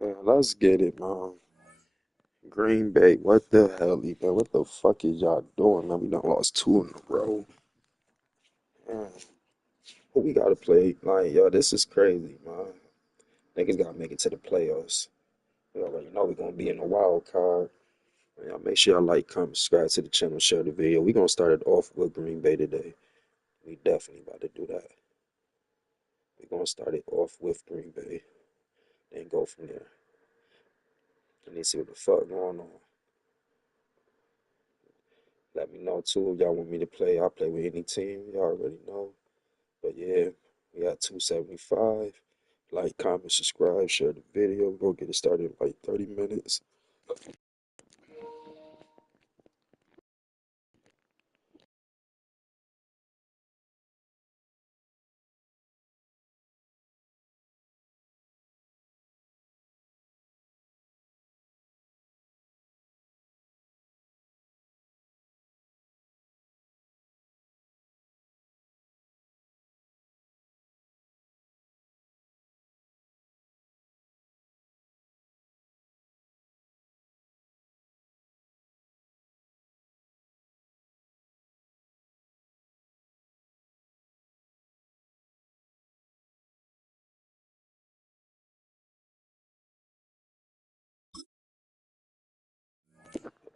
Let's get it, man. Green Bay, what the hell, man? What the fuck is y'all doing, man? We done lost two in a row. Man, who we gotta play? Like, yo, this is crazy, man. Niggas gotta make it to the playoffs. We already know we're gonna be in the wild card. Y'all make sure y'all like, comment, subscribe to the channel, share the video. We gonna start it off with Green Bay today. We definitely about to do that. We gonna start it off with Green Bay, then go from there. I need to see what the fuck going on. Let me know too if y'all want me to play. I'll play with any team. Y'all already know. But yeah, we got 275. Like, comment, subscribe, share the video. We're gonna get it started in like 30 minutes.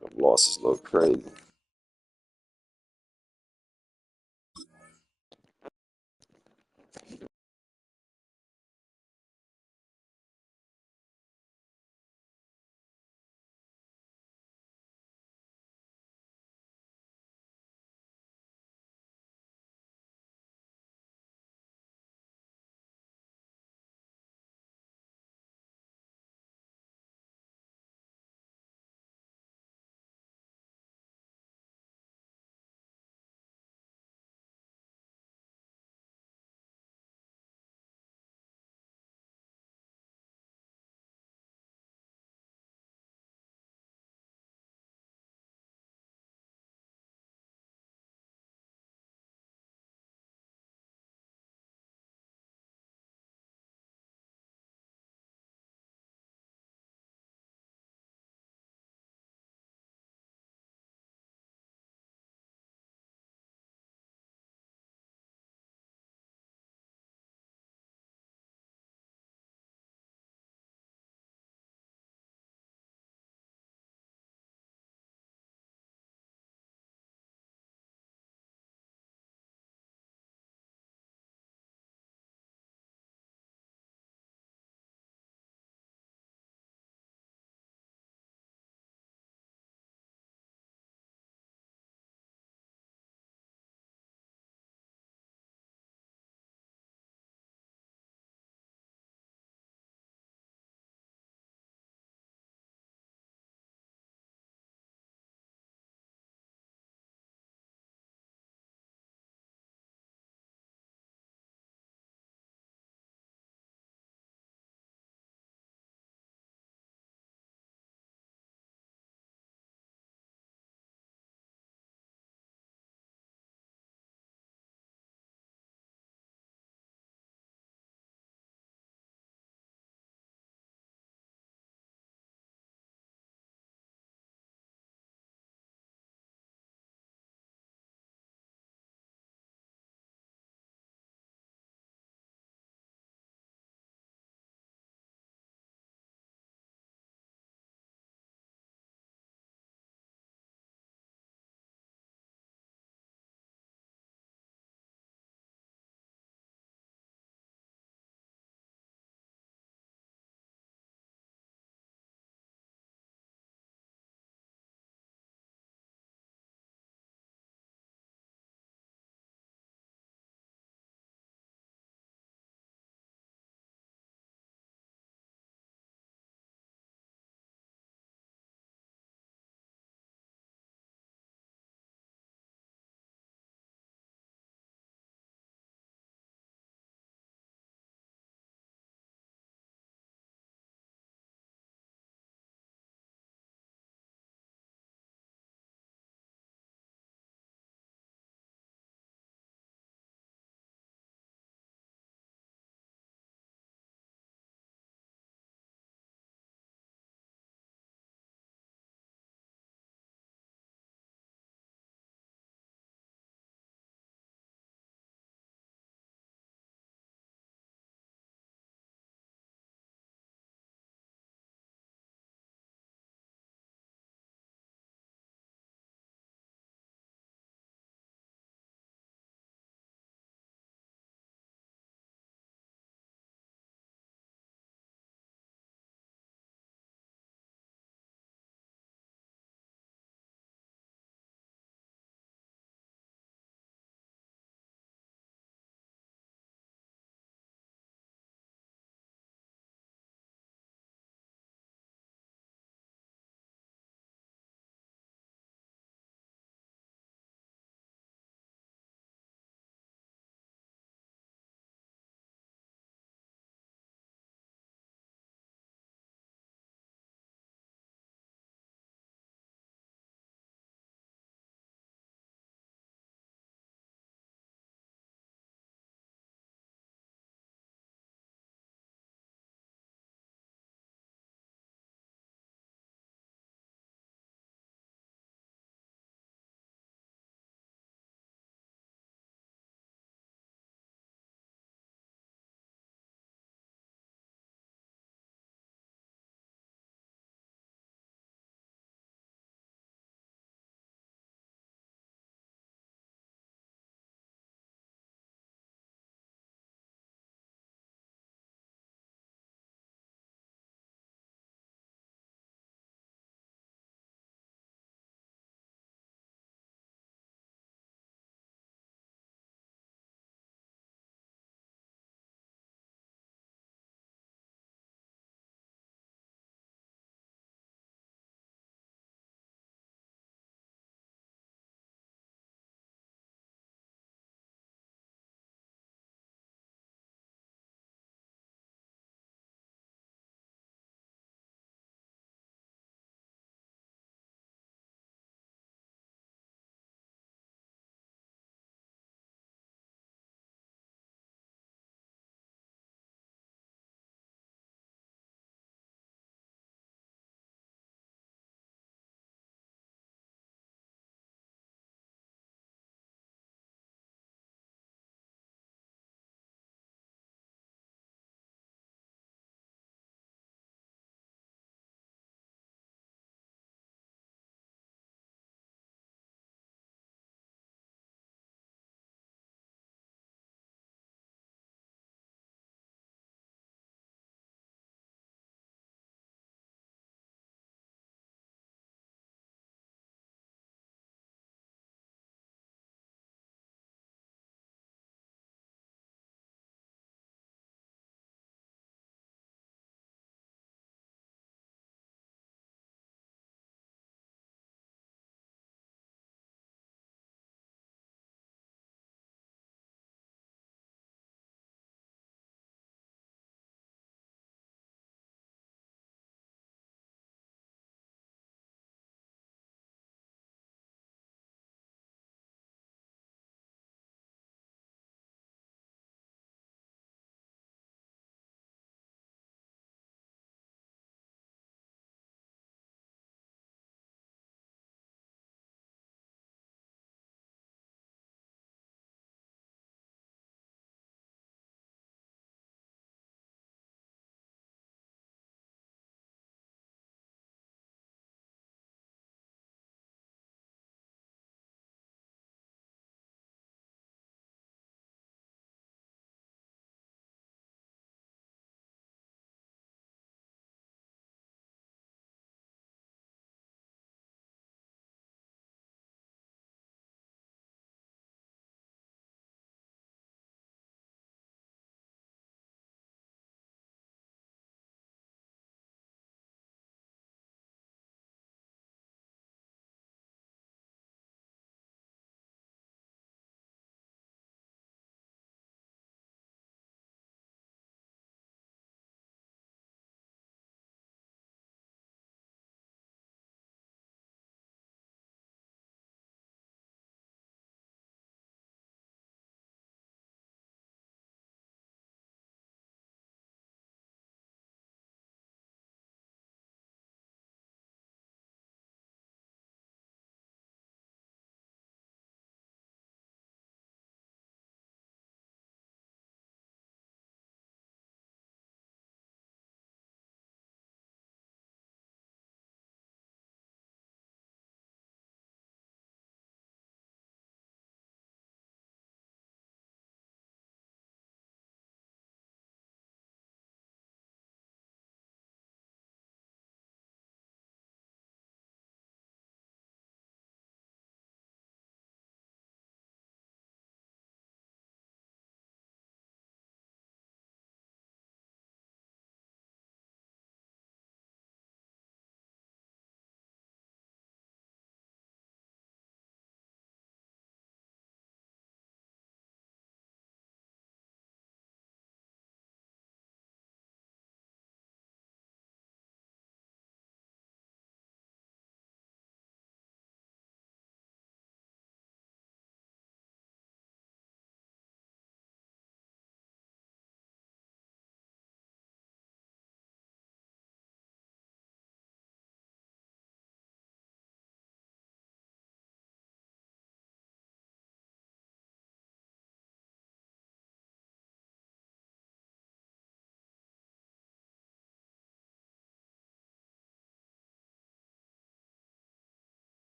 Them losses look crazy.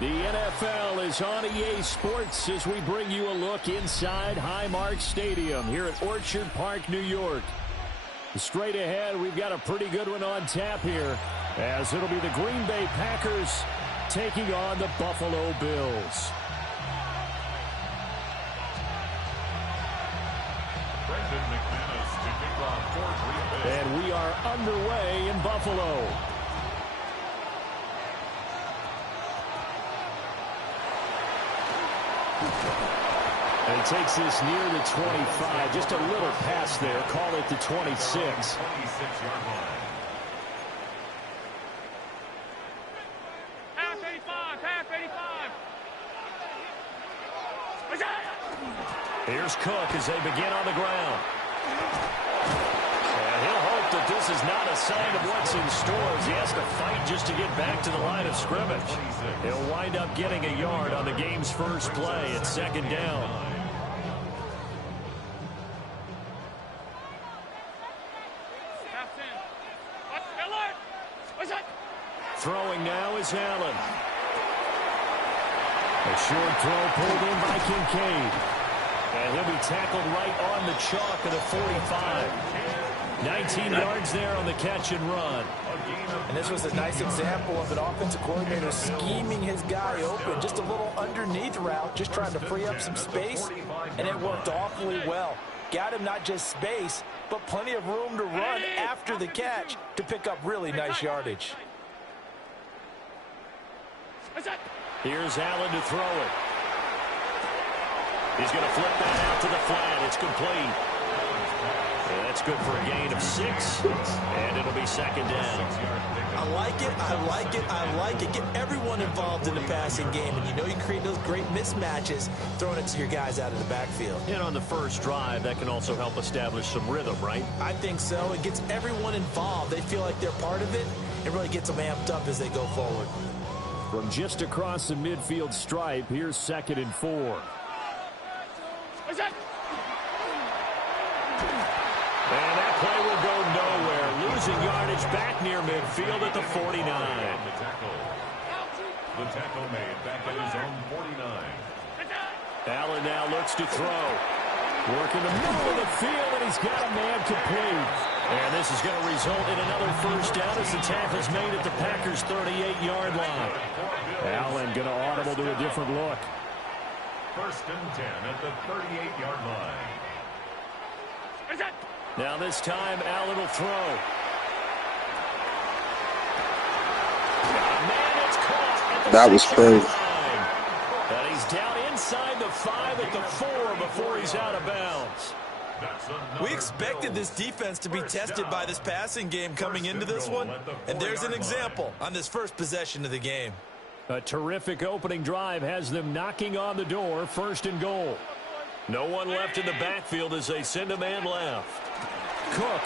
The NFL is on EA Sports as we bring you a look inside Highmark Stadium here at Orchard Park, New York. Straight ahead, we've got a pretty good one on tap here, as it'll be the Green Bay Packers taking on the Buffalo Bills. And we are underway in Buffalo. And he takes this near the 25. Just a little pass there. Call it the 26. Half 85. Half 85. Here's Cook as they begin on the ground. And he'll hope that this is not a sign of what's in store as he has to fight just to get back to the line of scrimmage. He'll wind up getting a yard on the game's first play at second down. Throwing now is Allen. A short throw pulled in by Kincaid. And he'll be tackled right on the chalk of the 45. 19 yards there on the catch and run. And this was a nice example of an offensive coordinator scheming his guy open. Just a little underneath route, just trying to free up some space. And it worked awfully well. Got him not just space, but plenty of room to run after the catch to pick up really nice yardage. Here's Allen to throw it. He's going to flip that out to the flat. It's complete. And that's good for a gain of 6. And it'll be second down. I like it. I like it. I like it. Get everyone involved in the passing game. And you know you create those great mismatches throwing it to your guys out of the backfield. And on the first drive, that can also help establish some rhythm, right? I think so. It gets everyone involved. They feel like they're part of it. It really gets them amped up as they go forward. From just across the midfield stripe, here's 2nd and 4. And that play will go nowhere. Losing yardage back near midfield at the 49. The tackle made back at his own 49. Allen now looks to throw. Working the middle of the field, and he's got a man complete. And this is going to result in another first down as the tackle's made at the Packers' 38-yard line. Allen going to audible to a different look. 1st and 10 at the 38-yard line. Now this time, Allen will throw. Man, it's caught at the That was crazy. And he's down inside the 5 at the 4 before he's out of bounds. We expected this defense to be tested by this passing game coming into this one, and there's an example on this first possession of the game. A terrific opening drive has them knocking on the door, 1st and goal. No one left in the backfield as they send a man left. Cook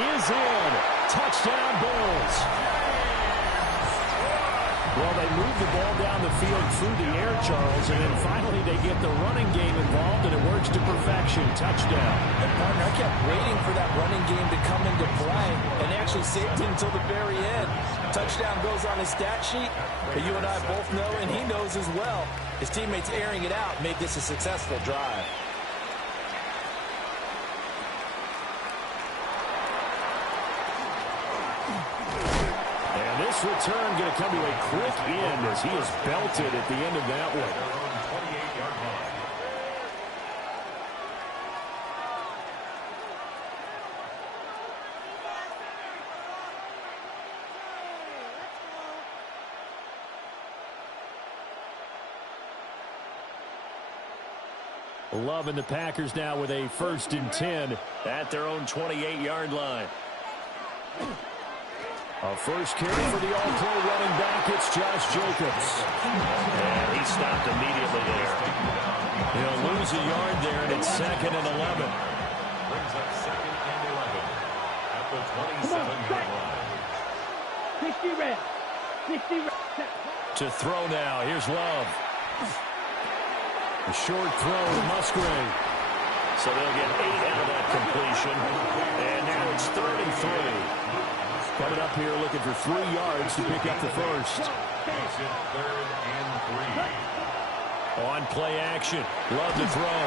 is in. Touchdown, Bills. Well, they move the ball down the field through the air, Charles, and then finally they get the running game involved, and it works to perfection. Touchdown. And partner, I kept waiting for that running game to come into play, and they actually saved it until the very end. Touchdown goes on his stat sheet, but you and I both know, and he knows as well, his teammates airing it out made this a successful drive. This return going to come to a quick end as he is belted at the end of that one. Loving the Packers now with a 1st and 10 at their own 28-yard line. A first carry for the all-pro running back, it's Josh Jacobs. And he stopped immediately there. He'll lose a yard there, and it's 2nd and 11. Brings up 2nd and 11 at the 27-yard line. 60 red. 60 red. To throw now, here's Love. A short throw to Musgrave. So they'll get 8 out of that completion. And now it's 3rd and 3. Coming up here looking for 3 yards to pick up the first. 3rd and On play action. Love to throw.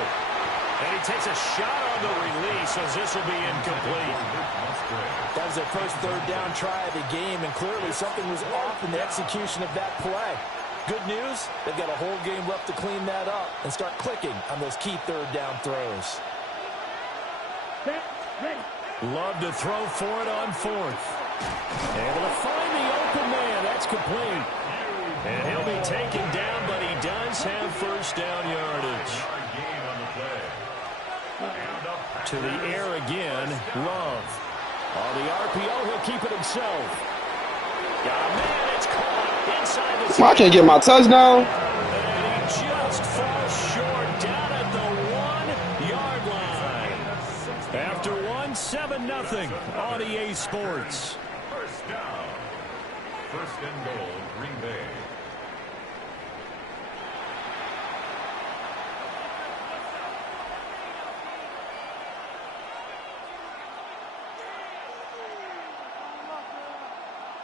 And he takes a shot on the release as this will be incomplete. That was their first third down try of the game, and clearly something was off in the execution of that play. Good news, they've got a whole game left to clean that up and start clicking on those key third down throws. Love to throw for it on fourth. Able to find the open man. That's complete. And he'll be taken down, but he does have first down yardage. To the air again, Love. On the RPO, he'll keep it himself. Got a man, it's caught inside the... I can't get my touchdown. And he just falls short down at the 1-yard line. After 7-0 on EA Sports. First down. First and goal, Green Bay.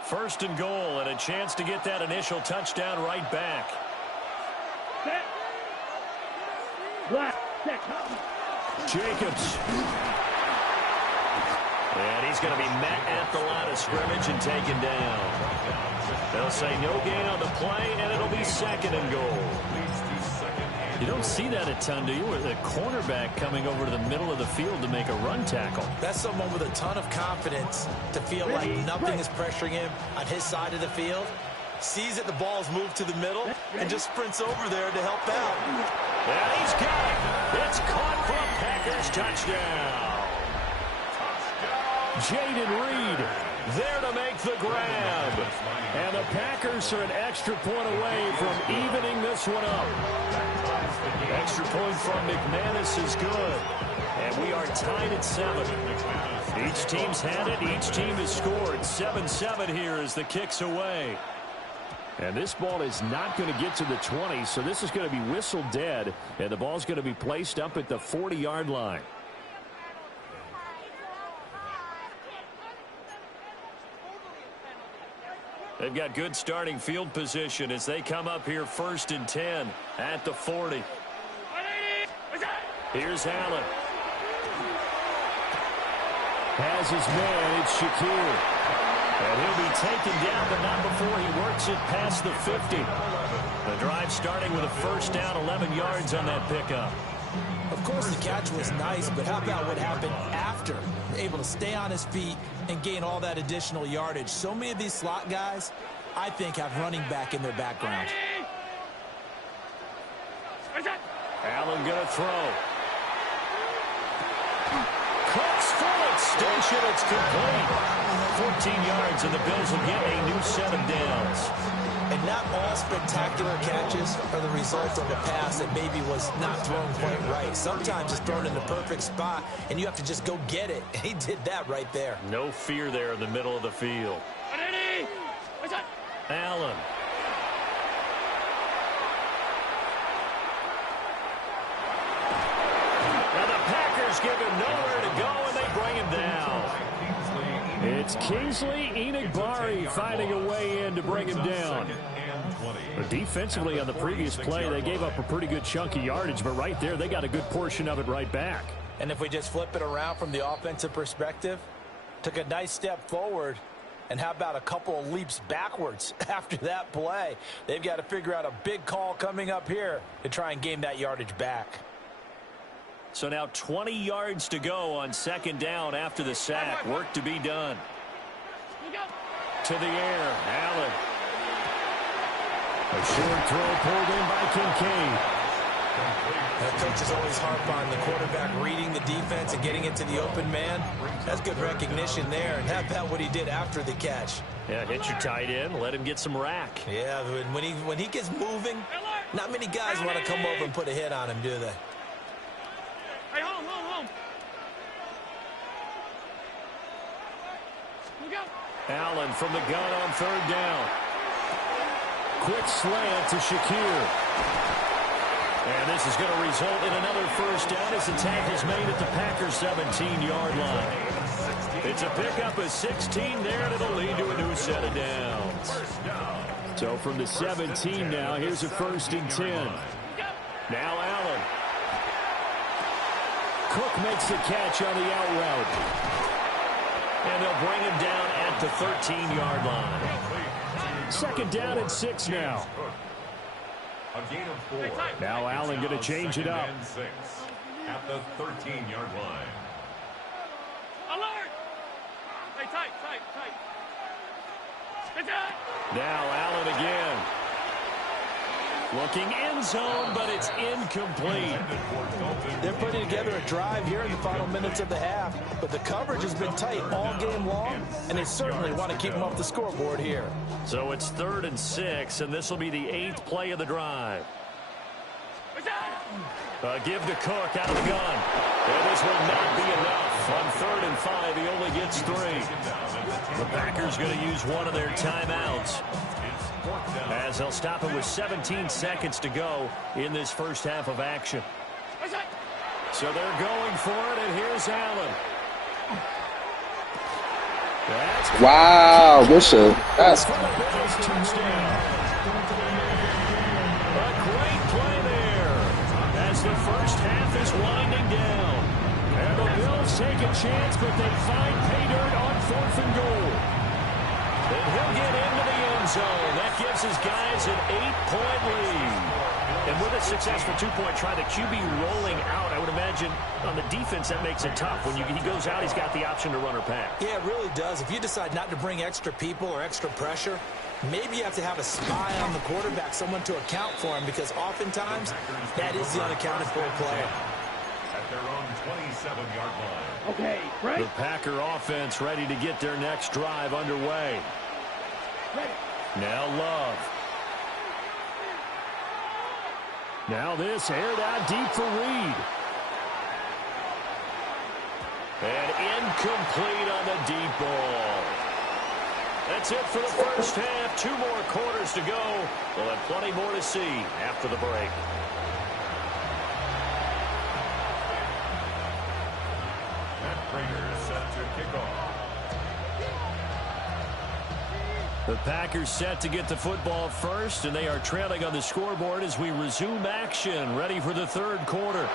First and goal, and a chance to get that initial touchdown right back. Jacobs. And he's going to be met at the line of scrimmage and taken down. They'll say no gain on the play, and it'll be second and goal. You don't see that a ton, do you? With a cornerback coming over to the middle of the field to make a run tackle. That's someone with a ton of confidence to feel like nothing is pressuring him on his side of the field. Sees that the ball's moved to the middle and just sprints over there to help out. And he's got it. It's caught for a Packers touchdown. Jaden Reed there to make the grab. And the Packers are an extra point away from evening this one up. Extra point from McManus is good. And we are tied at 7. Each team's had it. Each team has scored. 7-7 here as the kick's away. And this ball is not going to get to the 20, so this is going to be whistled dead. And the ball's going to be placed up at the 40-yard line. They've got good starting field position as they come up here first and 10 at the 40. Here's Allen. Has his man. It's Shakir. And he'll be taken down, but not before he works it past the 50. The drive starting with a first down, 11 yards on that pickup. Of course, the catch was nice, but how about what happened after? Able to stay on his feet and gain all that additional yardage. So many of these slot guys, I think, have running back in their background. Allen going to throw. Cooks full extension. It's complete. 14 yards, and the Bills will get a new set of downs. And not all spectacular catches are the result of a pass that maybe was not thrown quite right. Sometimes it's thrown in the perfect spot, and you have to just go get it. And he did that right there. No fear there in the middle of the field. Allen. Now the Packers give him nowhere to go, and they bring him down. It's Kingsley Enagbare finding a way in to bring him down. But defensively on the previous play, they gave up a pretty good chunk of yardage, but right there, they got a good portion of it right back. And if we just flip it around from the offensive perspective, took a nice step forward, and how about a couple of leaps backwards after that play? They've got to figure out a big call coming up here to try and gain that yardage back. So now 20 yards to go on second down after the sack. Work to be done. To the air, Allen. A short throw pulled in by Kincaid. Coaches always harp on the quarterback reading the defense and getting it to the open man. That's good recognition there. And how about what he did after the catch? Yeah, hit your tight end, let him get some rack. Yeah, when he gets moving, not many guys want to come over and put a hit on him, do they? Hey, home. Allen from the gun on third down. Quick slant to Shakir. And this is going to result in another first down as the tackle is made at the Packers' 17-yard line. It's a pickup of 16 there, and it'll lead to a new set of downs. So from the 17 now, here's a 1st and 10. Now Allen. Cook makes the catch on the out route. And they'll bring him down at the 13-yard line. 2nd down and 6 now. A gain of 4. Now Allen going to change it up. 6 at the 13-yard line. Alert! Hey, tight. Stay tight. Now Allen again. Looking end zone, but it's incomplete. They're putting together a drive here in the final minutes of the half, but the coverage has been tight all game long, and they certainly want to keep them off the scoreboard here. So it's 3rd and 6, and this will be the 8th play of the drive. Give to Cook out of the gun. And this will not be enough. On 3rd and 5, he only gets 3. The Packers going to use one of their timeouts, as they'll stop it with 17 seconds to go in this first half of action. So they're going for it, and here's Allen. Wow, Bishop. That's A great play there, as the first half is winding down. And the Bills take a chance, but they find pay dirt on 4th and goal. And he'll get into the end zone. That gives his guys an 8-point lead. And with a successful 2-point try, the QB rolling out, I would imagine on the defense that makes it tough. When he goes out, he's got the option to run or pass. Yeah, it really does. If you decide not to bring extra people or extra pressure, maybe you have to have a spy on the quarterback, someone to account for him, because oftentimes that is the unaccounted for player. At their own 27-yard line. Okay, right. The Packer offense ready to get their next drive underway. Now Love. Now this aired out deep for Reed. And incomplete on the deep ball. That's it for the first half. 2 more quarters to go. We'll have plenty more to see after the break. Matt Prater is set to kick off. The Packers set to get the football first, and they are trailing on the scoreboard as we resume action, ready for the 3rd quarter.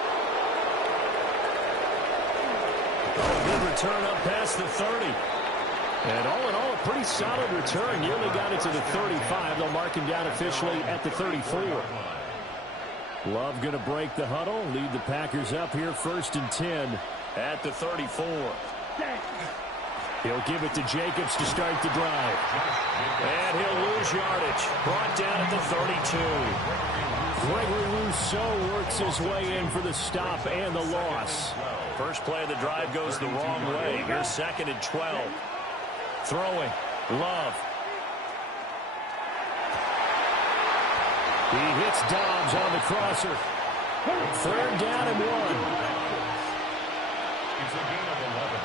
Oh, good return up past the 30. And all in all, a pretty solid return. Nearly got it to the 35. They'll mark him down officially at the 34. Love going to break the huddle, lead the Packers up here 1st and 10 at the 34. He'll give it to Jacobs to start the drive. And he'll lose yardage. Brought down at the 32. Gregory Rousseau works his way in for the stop and the loss. First play of the drive goes the wrong way. Here's 2nd and 12. Throwing. Love. He hits Dobbs on the crosser. 3rd down and 1. It's a gain of 11.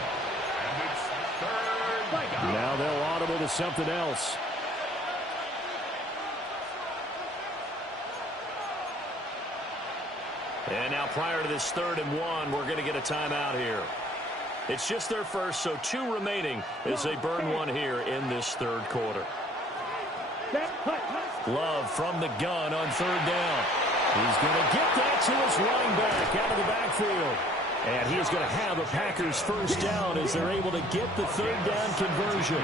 And it's 3rd down. Now they'll audible to something else. And now prior to this 3rd and 1, we're going to get a timeout here. It's just their first, so 2 remaining as they burn one here in this 3rd quarter. Love from the gun on 3rd down. He's going to get that to his running back out of the backfield. And he is going to have a Packers first down as they're able to get the 3rd down conversion.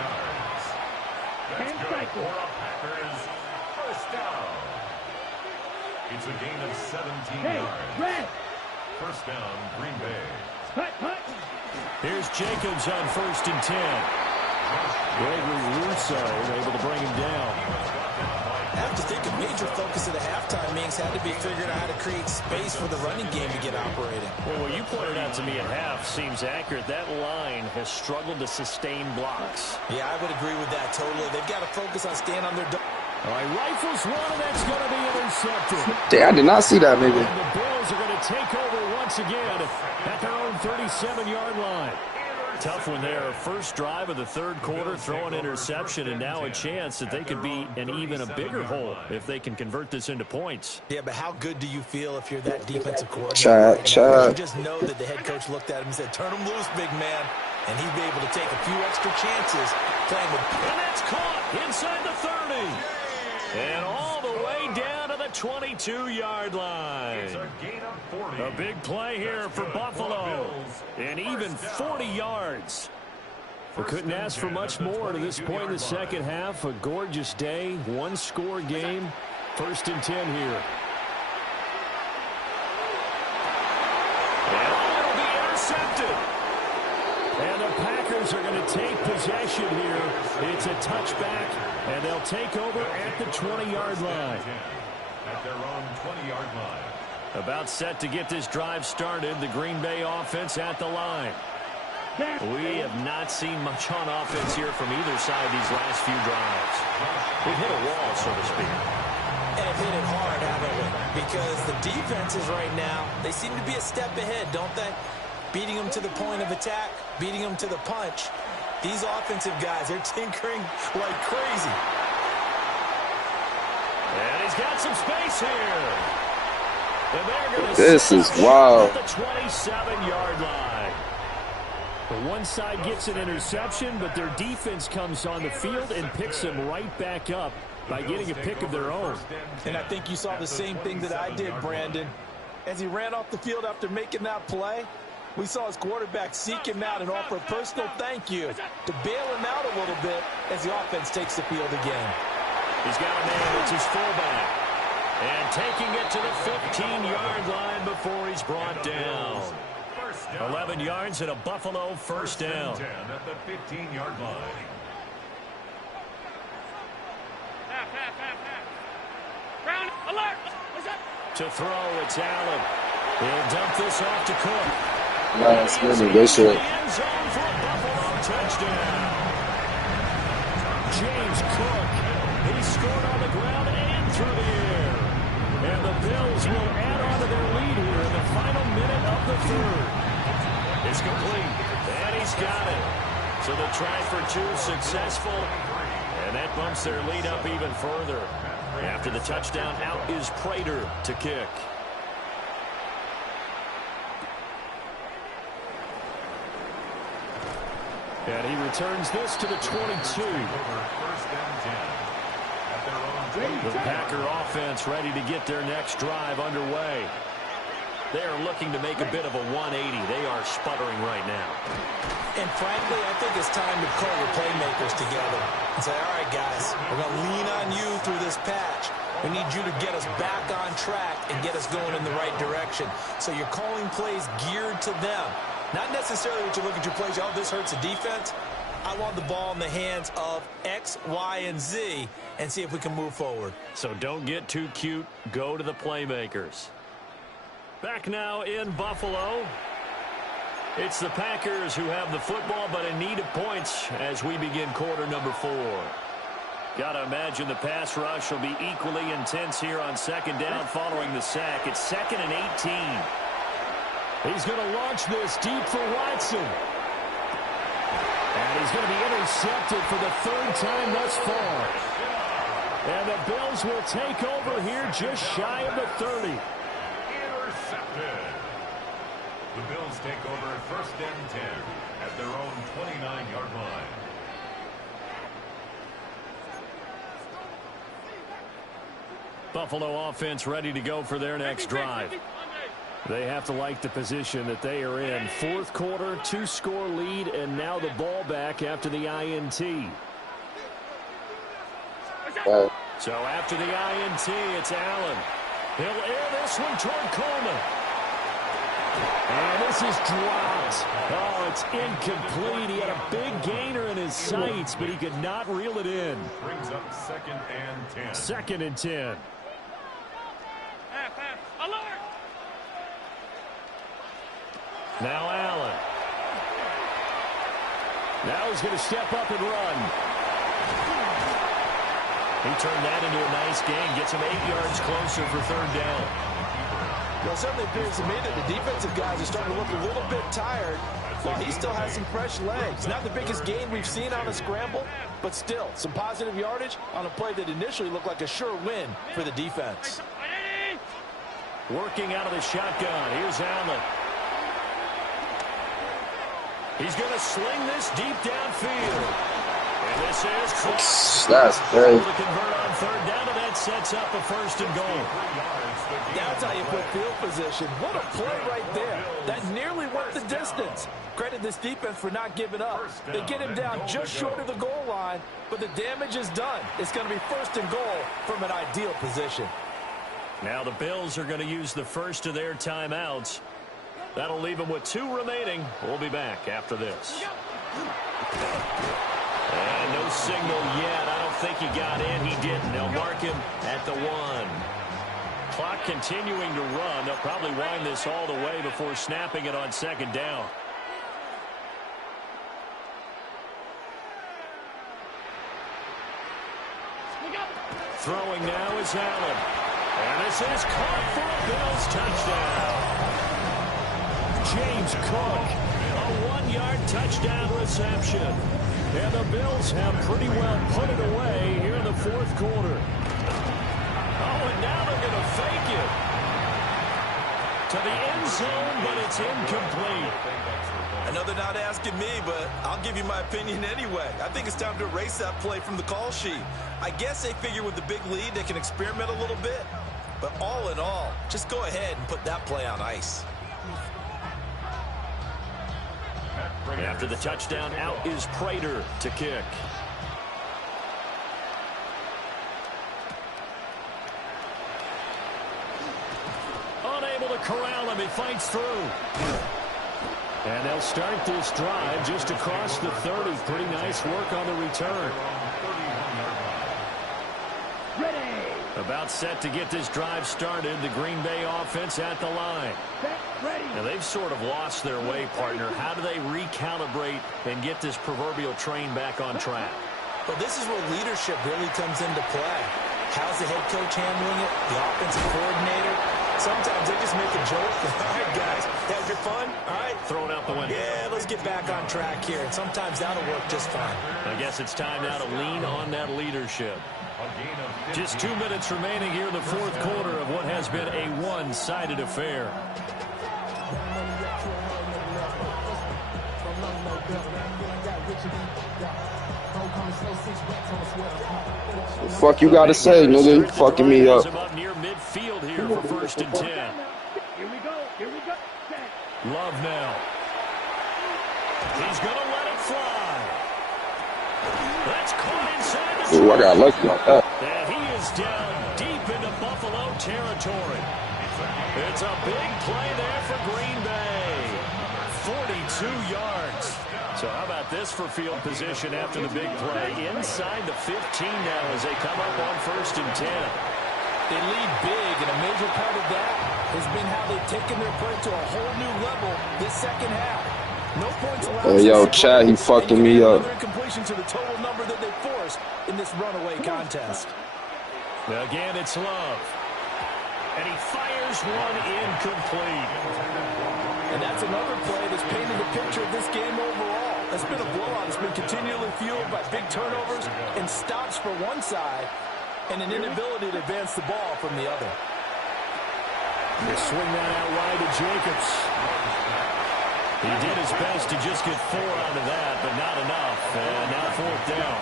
That's good for a Packers first down. It's a gain of 17 yards. First down, Green Bay. Here's Jacobs on 1st and 10. Gregory Rousseau able to bring him down. I have to think a major focus of the halftime meetings had to be figuring out how to create space for the running game to get operating. Well, what you pointed out to me at half seems accurate. That line has struggled to sustain blocks. Yeah, I would agree with that totally. They've got to focus on staying on their... All right, rifles one, and that's going to be intercepted. Damn, I did not see that, maybe. And the Bills are going to take over once again at their own 37-yard line. Tough one there. First drive of the 3rd quarter, throw an interception, and now a chance that they could be in even a bigger hole if they can convert this into points. Yeah, but how good do you feel if you're that defensive coordinator? You just know that the head coach looked at him and said, turn him loose, big man. And he'd be able to take a few extra chances playing with... And that's caught inside the 30. And all the way down to the 22-yard line. It's a gain of 40. A big play here for Buffalo. And even 40 yards. We couldn't ask for much more to this point in the second half. A gorgeous day, one-score game. 1st and 10 here. And it'll be intercepted. And the Packers are going to take possession here. It's a touchback, and they'll take over at the 20-yard line. At their own 20-yard line. About set to get this drive started. The Green Bay offense at the line. We have not seen much on offense here from either side these last few drives. We've hit a wall, so to speak. And have hit it hard, haven't we? Because the defenses right now, they seem to be a step ahead, don't they? Beating them to the point of attack, beating them to the punch. These offensive guys, they're tinkering like crazy. And he's got some space here. And they're going to This is wild. at the 27-yard line. The one side gets an interception, but their defense comes on the field and picks them right back up by getting a pick of their own. And I think you saw the same thing that I did, Brandon. As he ran off the field after making that play, we saw his quarterback seek him out and offer a personal thank you to bail him out a little bit as the offense takes the field again. He's got a man, it's his fullback. And taking it to the 15-yard line before he's brought down. 11 yards and a Buffalo first down. 10 at the 15-yard line. Ground alert! To throw, it's Allen. He'll dump this off to Cook. Last minute, good shit. End zone for a Buffalo touchdown. James Cook, he scored on the ground and through the air. And the Bills will add on to their lead here in the final minute of the third. It's complete, and he's got it. So the try for two successful, and that bumps their lead up even further. After the touchdown, out is Prater to kick. And he returns this to the 22. The Packer offense ready to get their next drive underway. They are looking to make a bit of a 180. They are sputtering right now. And frankly, I think it's time to call your playmakers together and say, all right, guys, we're going to lean on you through this patch. We need you to get us back on track and get us going in the right direction. So you're calling plays geared to them. Not necessarily what you look at your plays, oh, this hurts the defense. I want the ball in the hands of X, Y, and Z and see if we can move forward. So don't get too cute. Go to the playmakers. Back now in Buffalo. It's the Packers who have the football, but in need of points as we begin quarter number 4. Got to imagine the pass rush will be equally intense here on second down following the sack. It's 2nd and 18. He's going to launch this deep for Watson. And he's going to be intercepted for the 3rd time thus far. And the Bills will take over here just shy of the 30. Intercepted. The Bills take over 1st and 10 at their own 29-yard line. Buffalo offense ready to go for their next drive. They have to like the position that they are in. 4th quarter, 2-score lead, and now the ball back after the INT. So after the INT, it's Allen. He'll air this one toward Coleman. And this is dropped. Oh, it's incomplete. He had a big gainer in his sights, but he could not reel it in. Brings up 2nd and 10. 2nd and 10. Alert! Now Allen. Now he's going to step up and run. He turned that into a nice gain. Gets him 8 yards closer for 3rd down. Well, it certainly appears to me that the defensive guys are starting to look a little bit tired while he still has some fresh legs. Not the biggest gain we've seen on a scramble, but still some positive yardage on a play that initially looked like a sure win for the defense. Working out of the shotgun. Here's Allen. He's going to sling this deep downfield. And this is close. That's great. To convert on third down, and that sets up a first and goal. That's how you put field position. What a play right there. That nearly went the distance. Credit this defense for not giving up. They get him down just short of the goal line, but the damage is done. It's going to be first and goal from an ideal position. Now the Bills are going to use the first of their timeouts. That'll leave them with 2 remaining. We'll be back after this. And no signal yet. I don't think he got in. He didn't. They'll mark him at the 1. Clock continuing to run. They'll probably wind this all the way before snapping it on second down. Throwing now is Allen. And this is caught for a Bills touchdown. James Cook, a 1-yard touchdown reception. And the Bills have pretty well put it away here in the fourth quarter. Oh, and now they're going to fake it to the end zone, but it's incomplete. I know they're not asking me, but I'll give you my opinion anyway. I think it's time to erase that play from the call sheet. I guess they figure with the big lead they can experiment a little bit. But all in all, just go ahead and put that play on ice. After the touchdown, out is Prater to kick. Unable to corral him. He fights through. And they'll start this drive just across the 30. Pretty nice work on the return. About set to get this drive started. The Green Bay offense at the line. Now they've sort of lost their way, partner. How do they recalibrate and get this proverbial train back on track? Well, this is where leadership really comes into play. How's the head coach handling it? The offensive coordinator? Sometimes they just make a joke. All right, guys, had your fun? All right. Throw it out the window. Yeah, let's get back on track here. And sometimes that'll work just fine. I guess it's time now to lean on that leadership. Just 2 minutes remaining here in the fourth quarter of what has been a one-sided affair. The fuck you gotta say, nigga? You fucking me up. Up near midfield here for first and 10. Here we go. Here we go. Love now. He's going to let it fly. That's caught inside the Ooh, I got lucky on that. And he is down deep into Buffalo territory. It's a big play there for Green Bay. 42 yards. So how about this for field position after the big play? Inside the 15 now as they come up on first and 10. They lead big, and a major part of that has been how they've taken their play to a whole new level this second half. No points allowed. Hey, yo, Chad, he fucking me up. Incompletion to the total number that they forced in this runaway contest. Again, it's Love. And he fires one incomplete. And that's another play that's painted the picture of this game overall. It's been a blowout. It's been continually fueled by big turnovers and stops for one side and an inability to advance the ball from the other. They swing that out wide to Jacobs. He did his best to just get 4 out of that, but not enough. And now fourth down.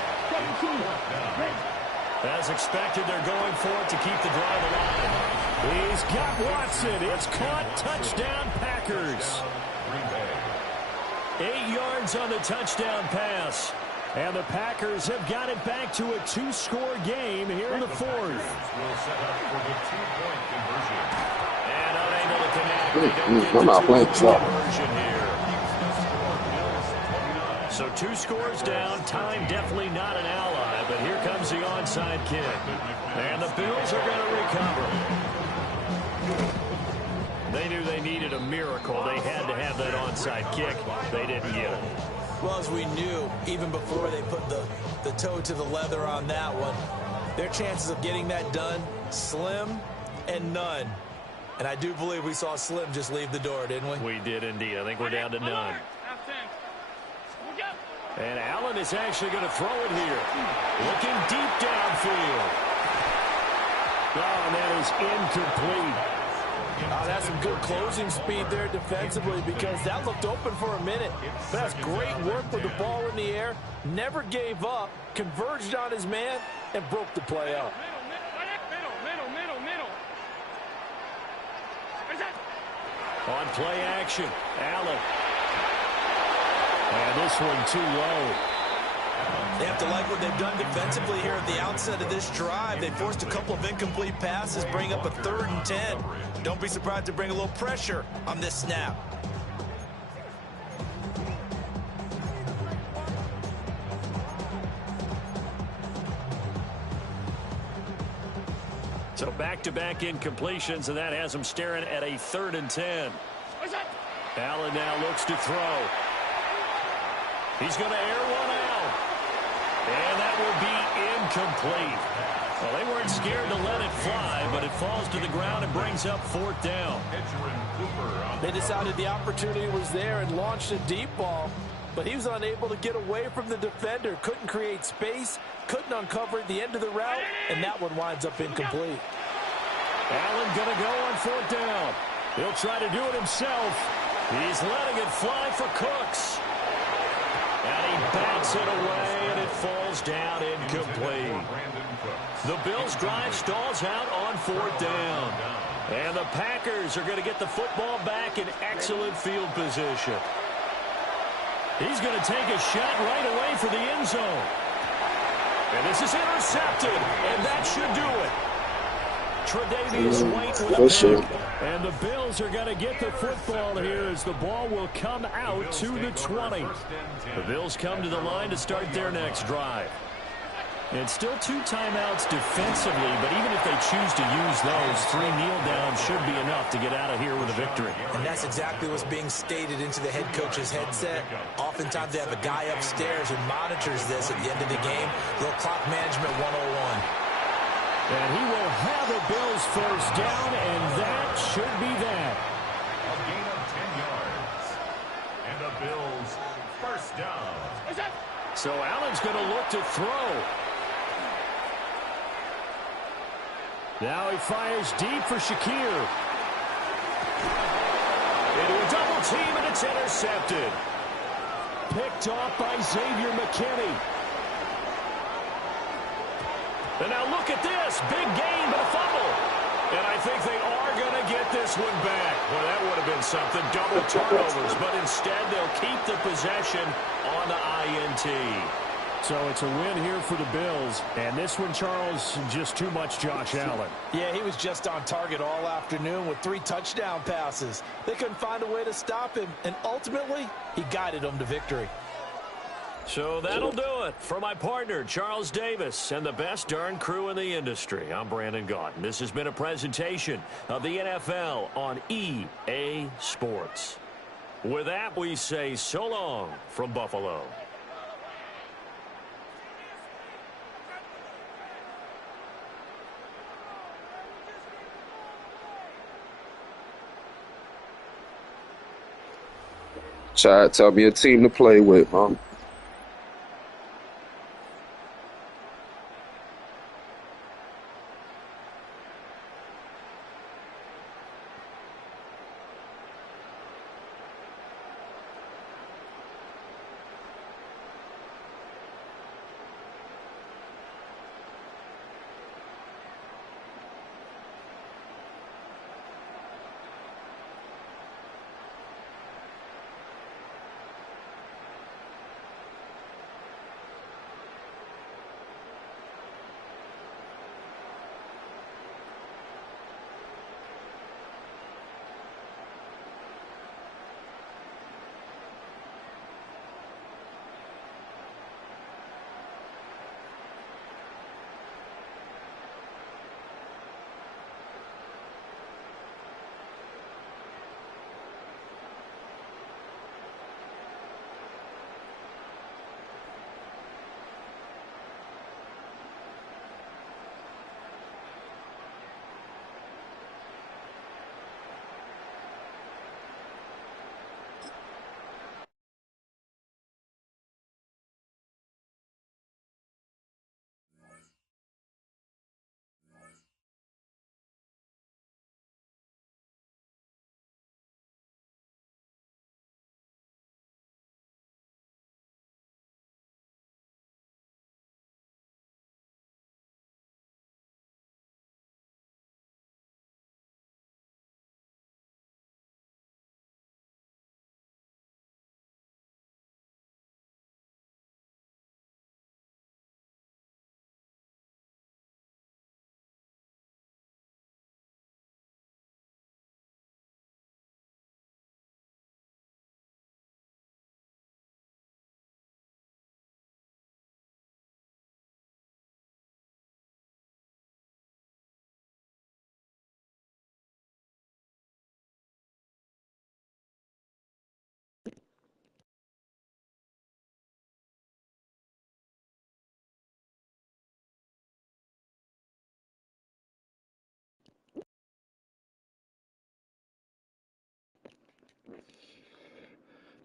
As expected, they're going for it to keep the drive alive. He's got Watson. It's caught. Touchdown, Packers. 8 yards on the touchdown pass. And the Packers have got it back to a 2-score game here in the fourth. And unable to connect. I'm not playing stuff. So 2 scores down. Time definitely not an ally, but here comes the onside kick. And the Bills are going to recover. They knew they needed a miracle. They had to have that onside kick. They didn't get it. Well, as we knew, even before they put the toe to the leather on that one, their chances of getting that done, slim and none. And I do believe we saw Slim just leave the door, didn't we? We did indeed. I think we're down to none. And Allen is actually going to throw it here. Looking deep downfield. Oh, and that is incomplete. Oh, that's some good closing speed there defensively because that looked open for a minute. But that's great work with the ball in the air. Never gave up, converged on his man, and broke the play up. On play action, Allen. And this one too low. They have to like what they've done defensively here at the outset of this drive. They forced a couple of incomplete passes, bring up a 3rd and 10. Don't be surprised to bring a little pressure on this snap. So back-to-back incompletions, and that has them staring at a 3rd and 10. Allen now looks to throw. He's going to air one out. And that will be incomplete. Well, they weren't scared to let it fly, but it falls to the ground and brings up 4th down. They decided the opportunity was there and launched a deep ball, but he was unable to get away from the defender. Couldn't create space, couldn't uncover at the end of the route, and that one winds up incomplete. Allen going to go on 4th down. He'll try to do it himself. He's letting it fly for Cooks. And he bats it away, and it falls down incomplete. The Bills' drive stalls out on 4th down. And the Packers are going to get the football back in excellent field position. He's going to take a shot right away for the end zone. And this is intercepted, and that should do it. Tre'Davious White with a pick. And the Bills are going to get the football here as the ball will come out to the 20. The Bills come to the line to start their next drive. And still 2 timeouts defensively, but even if they choose to use those, 3 kneel downs should be enough to get out of here with a victory. And that's exactly what's being stated into the head coach's headset. Oftentimes they have a guy upstairs who monitors this at the end of the game. Little clock management 101. And he will have a Bills 1st down, and that should be that. A gain of 10 yards. And the Bills 1st down. So Allen's going to look to throw. Now he fires deep for Shakir. Into a double team, and it's intercepted. Picked off by Xavier McKinney. And now look at this. Big gain, but a fumble. And I think they are going to get this one back. Well, that would have been something. Double turnovers. But instead, they'll keep the possession on the INT. So it's a win here for the Bills. And this one, Charles, just too much Josh Allen. Yeah, he was just on target all afternoon with 3 touchdown passes. They couldn't find a way to stop him. And ultimately, he guided them to victory. So that'll do it for my partner, Charles Davis, and the best darn crew in the industry. I'm Brandon Gaudin. This has been a presentation of the NFL on EA Sports. With that, we say so long from Buffalo. Chad, tell me a team to play with, man.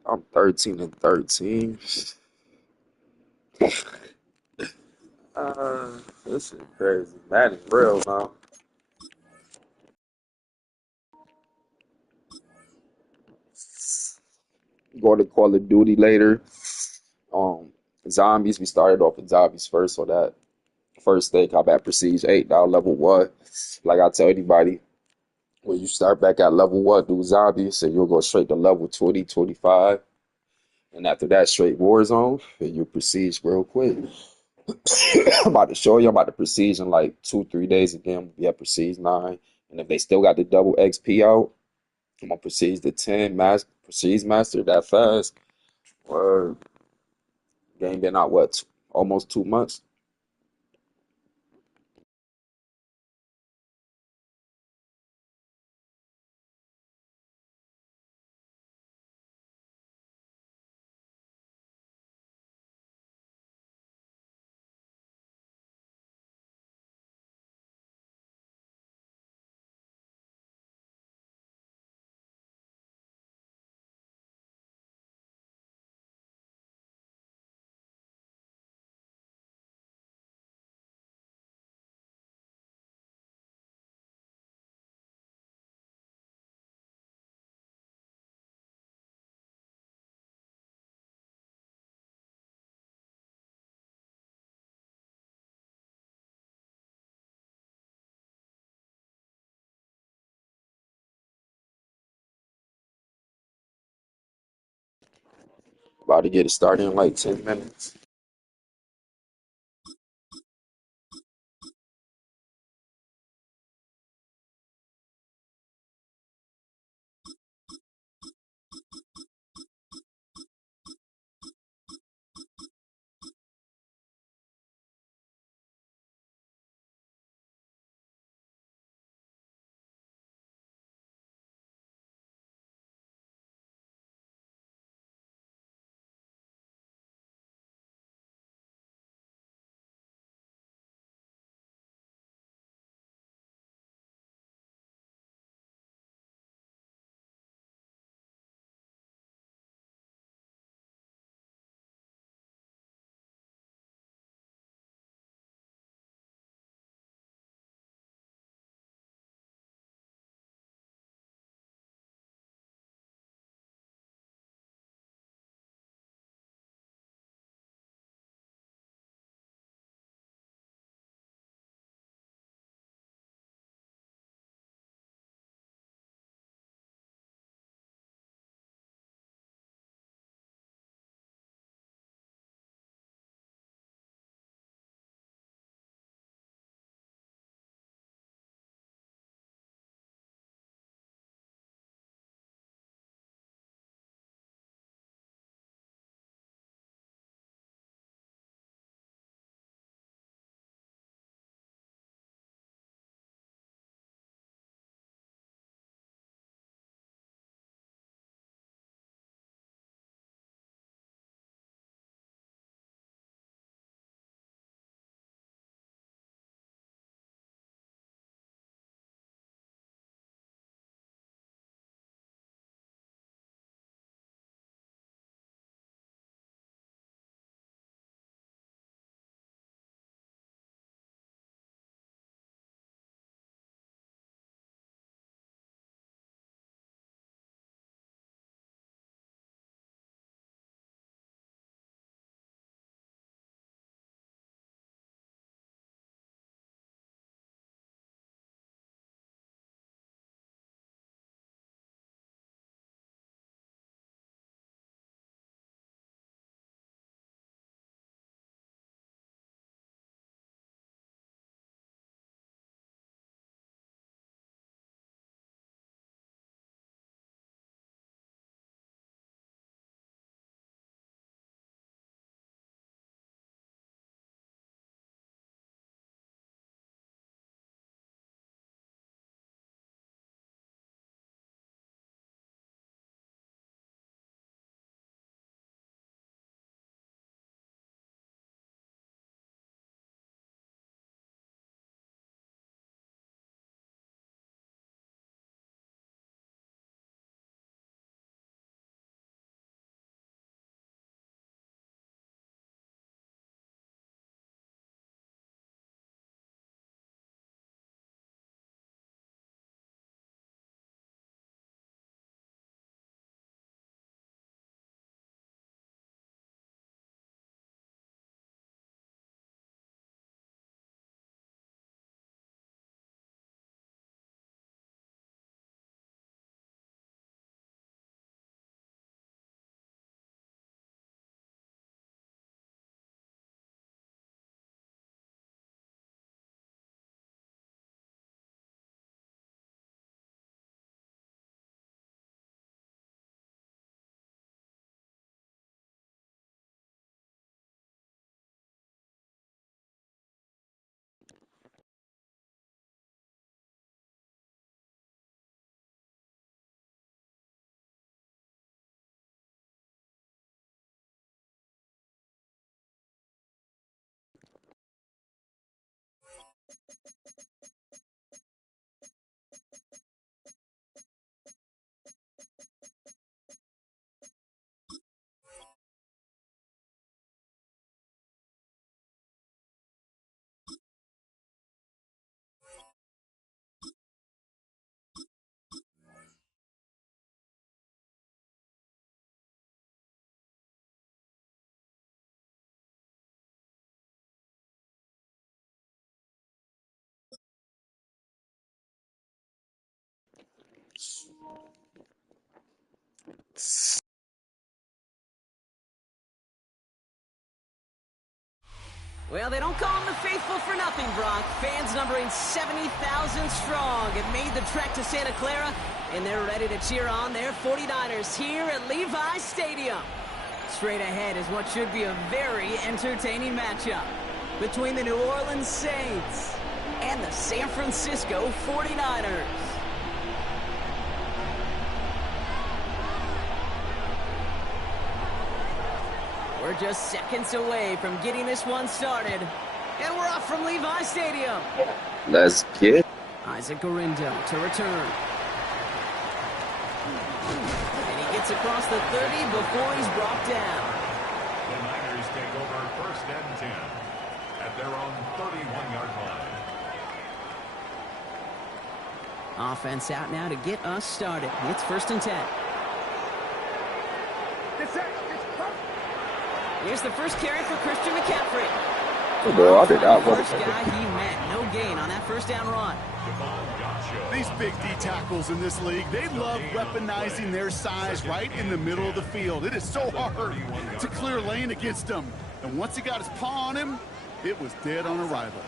I'm 13 and 13. This is crazy. Madden real now. Going to Call of Duty later. Um, Zombies. We started off with zombies first, so that first day I'm at Prestige 8, now level 1. Like I tell anybody, when you start back at level 1, do zombies, and you'll go straight to level 20, 25. And after that, straight Warzone, and you Prestige real quick. I'm about to show you. I'm about to Prestige in like 2, 3 days again. We have Prestige 9. And if they still got the double XP out, I'm gonna Prestige the 10, Prestige Master that fast. Or game been out, what, almost 2 months? About to get it started in like 10 minutes. Well, they don't call them the faithful for nothing, Brock. Fans numbering 70,000 strong have made the trek to Santa Clara, and they're ready to cheer on their 49ers here at Levi Stadium. Straight ahead is what should be a very entertaining matchup between the New Orleans Saints and the San Francisco 49ers. We're just seconds away from getting this one started. And we're off from Levi Stadium. Let's get Isaac Gorindo to return. And he gets across the 30 before he's brought down. The Niners take over 1st and 10 at their own 31-yard line. Offense out now to get us started. It's 1st and 10. Here's the first carry for Christian McCaffrey. oh, bro, I did not want First guy he met. No gain on that first down run. These big D tackles in this league, they love weaponizing their size right in the middle of the field. It is so hard to clear lane against them. And once he got his paw on him, it was dead on arrival.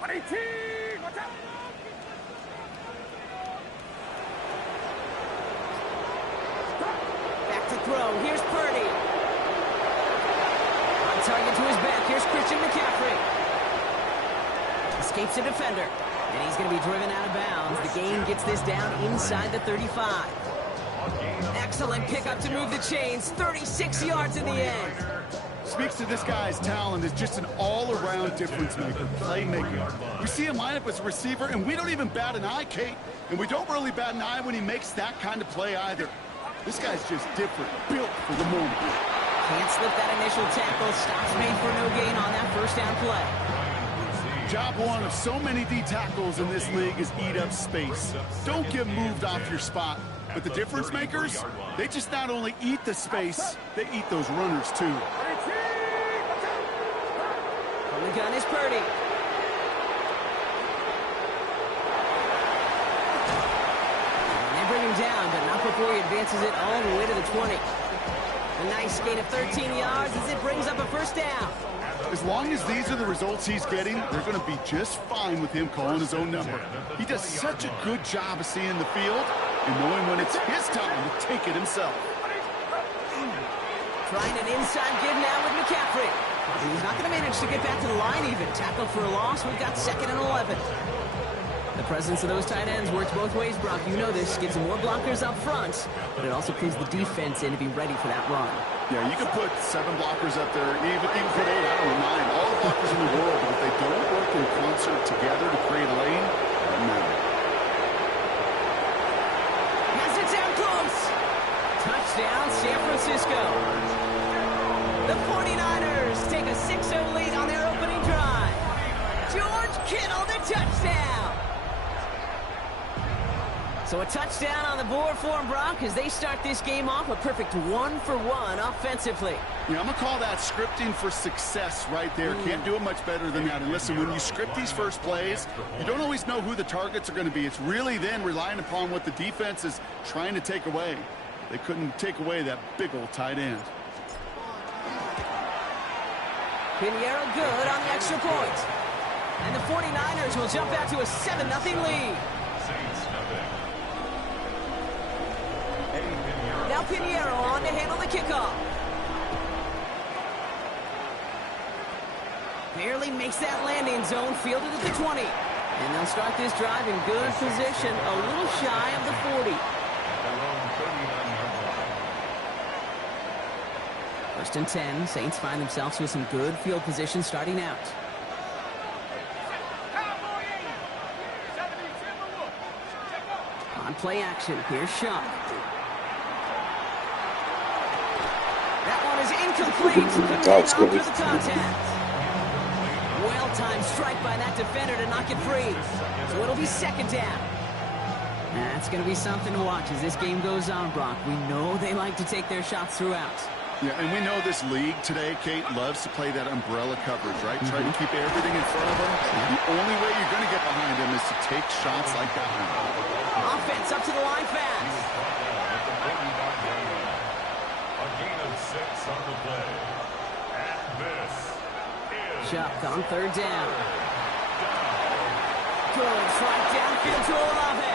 Back to throw. Here's Purdy. On target to his back. Here's Christian McCaffrey. Escapes a defender. And he's going to be driven out of bounds. The game gets this down inside the 35. Excellent pickup to move the chains. 36 yards in the end. Speaks to this guy's talent as just an all-around difference maker, playmaker. We see him line up as a receiver, and we don't even bat an eye, Kate. And we don't really bat an eye when he makes that kind of play either. This guy's just different, built for the moment. Can't slip that initial tackle. Stops made for no gain on that first down play. Job one of so many D tackles in this league is eat up space. Don't get moved off your spot. But the difference makers, they just not only eat the space, they eat those runners too. From the gun is Purdy. And they bring him down, but not before he advances it all the way to the 20. A nice gain of 13 yards as it brings up a first down. As long as these are the results he's getting, they're going to be just fine with him calling his own number. He does such a good job of seeing the field and knowing when it's his time to take it himself. Trying an inside give now with McCaffrey. He's not going to manage to get back to the line even. Tackle for a loss. We've got 2nd and 11. The presence of those tight ends works both ways, Brock. You know this. Gives them more blockers up front, but it also clues the defense in to be ready for that run. Yeah, you can put 7 blockers up there, even put 8, I don't mind. All the blockers in the world, but if they don't work in concert together to create a lane, it doesn't matter. Has it down close. Touchdown, San Francisco. The 49ers take a 6-0 lead on their opening drive. George Kittle, the touchdown. So a touchdown on the board for them, Brock, as they start this game off a perfect 1-for-1 offensively. Yeah, I'm going to call that scripting for success right there. Can't do it much better than that. And listen, when you script these first plays, you don't always know who the targets are going to be. It's really then relying upon what the defense is trying to take away. They couldn't take away that big old tight end. Pinheiro good on the extra point. And the 49ers will jump out to a 7-0 lead. Now Pinheiro on to handle the kickoff. Barely makes that landing zone, fielded at the 20. And they'll start this drive in good position, a little shy of the 40. 1st and 10, Saints find themselves with some good field position starting out. On play action, here's Shaw. That one is incomplete. Couldn't get the contact. Well-timed strike by that defender to knock it free. So it'll be 2nd down. That's going to be something to watch as this game goes on, Brock. We know they like to take their shots throughout. Yeah, and we know this league today, Kate, loves to play that umbrella coverage, right? Try to keep everything in front of them. The only way you're going to get behind them is to take shots like that one. Offense up to the line fast. A gain of 6 on the play. And this is Chuck on third down. Good try downfield to Olave.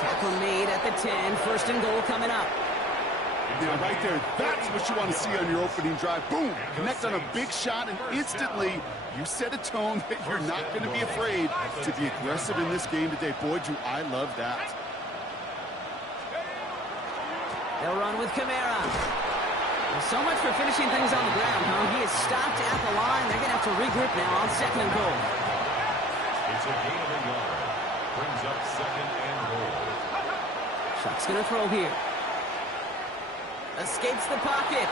Tackle made at the 10. First and goal coming up. Yeah, right there. That's what you want to see on your opening drive. Boom! Connect on a big shot, and instantly you set a tone that you're not going to be afraid to be aggressive in this game today. Boy, do I love that. They'll run with Kamara. Well, so much for finishing things on the ground, huh? He is stopped at the line. They're going to have to regroup now on second and goal. It's a gain of a yard. Brings up second and goal. Chuck's going to throw here. Escapes the pocket.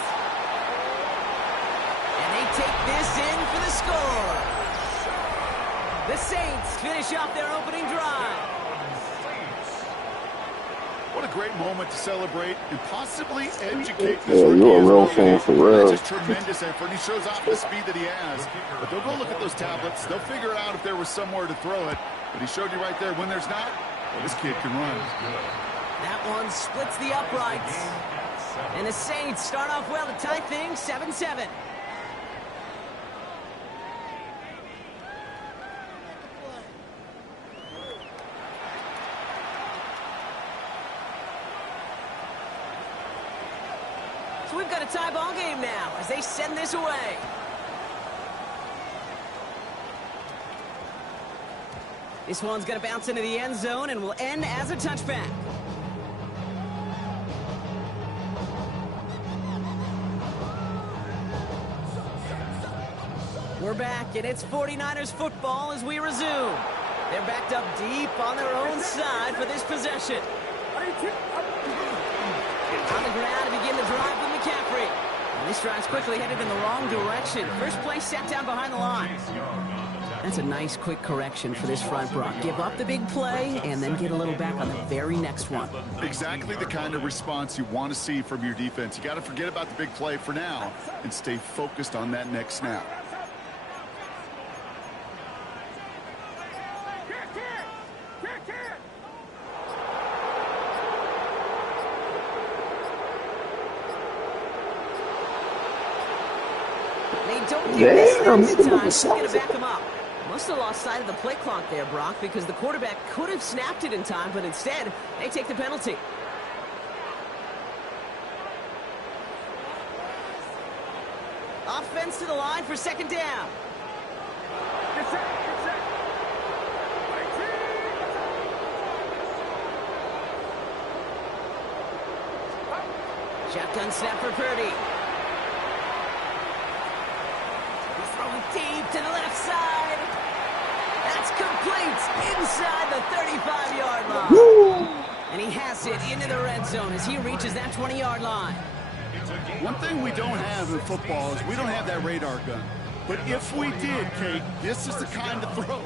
And they take this in for the score. The Saints finish off their opening drive. What a great moment to celebrate and possibly educate this Yeah, rookie you're a as real well. fan for real. That's just tremendous effort. He shows off the speed that he has. But they'll go look at those tablets. They'll figure out if there was somewhere to throw it. But he showed you right there, when there's not, well, this kid can run. That one splits the uprights. And the Saints start off well to tie things 7-7. So we've got a tie ball game now as they send this away. This one's going to bounce into the end zone and will end as a touchback. We're back, and it's 49ers football as we resume. They're backed up deep on their own side for this possession. On the ground to begin the drive with McCaffrey. And this drive's quickly headed in the wrong direction. First play set down behind the line. That's a nice quick correction for this front, Brock. Give up the big play and then get a little back on the very next one. Exactly the kind of response you want to see from your defense. You got to forget about the big play for now and stay focused on that next snap. They don't get this Damn, in time. this He's going to back him up. Must have lost sight of the play clock there, Brock, because the quarterback could have snapped it in time, but instead, they take the penalty. Offense to the line for second down. Shotgun snap for Purdy. He's throwing deep to the left side. That's complete inside the 35-yard line. Woo! And he has it into the red zone as he reaches that 20-yard line. One thing we don't have in football is we don't have that radar gun. But if we did, Kate, this is the kind of throw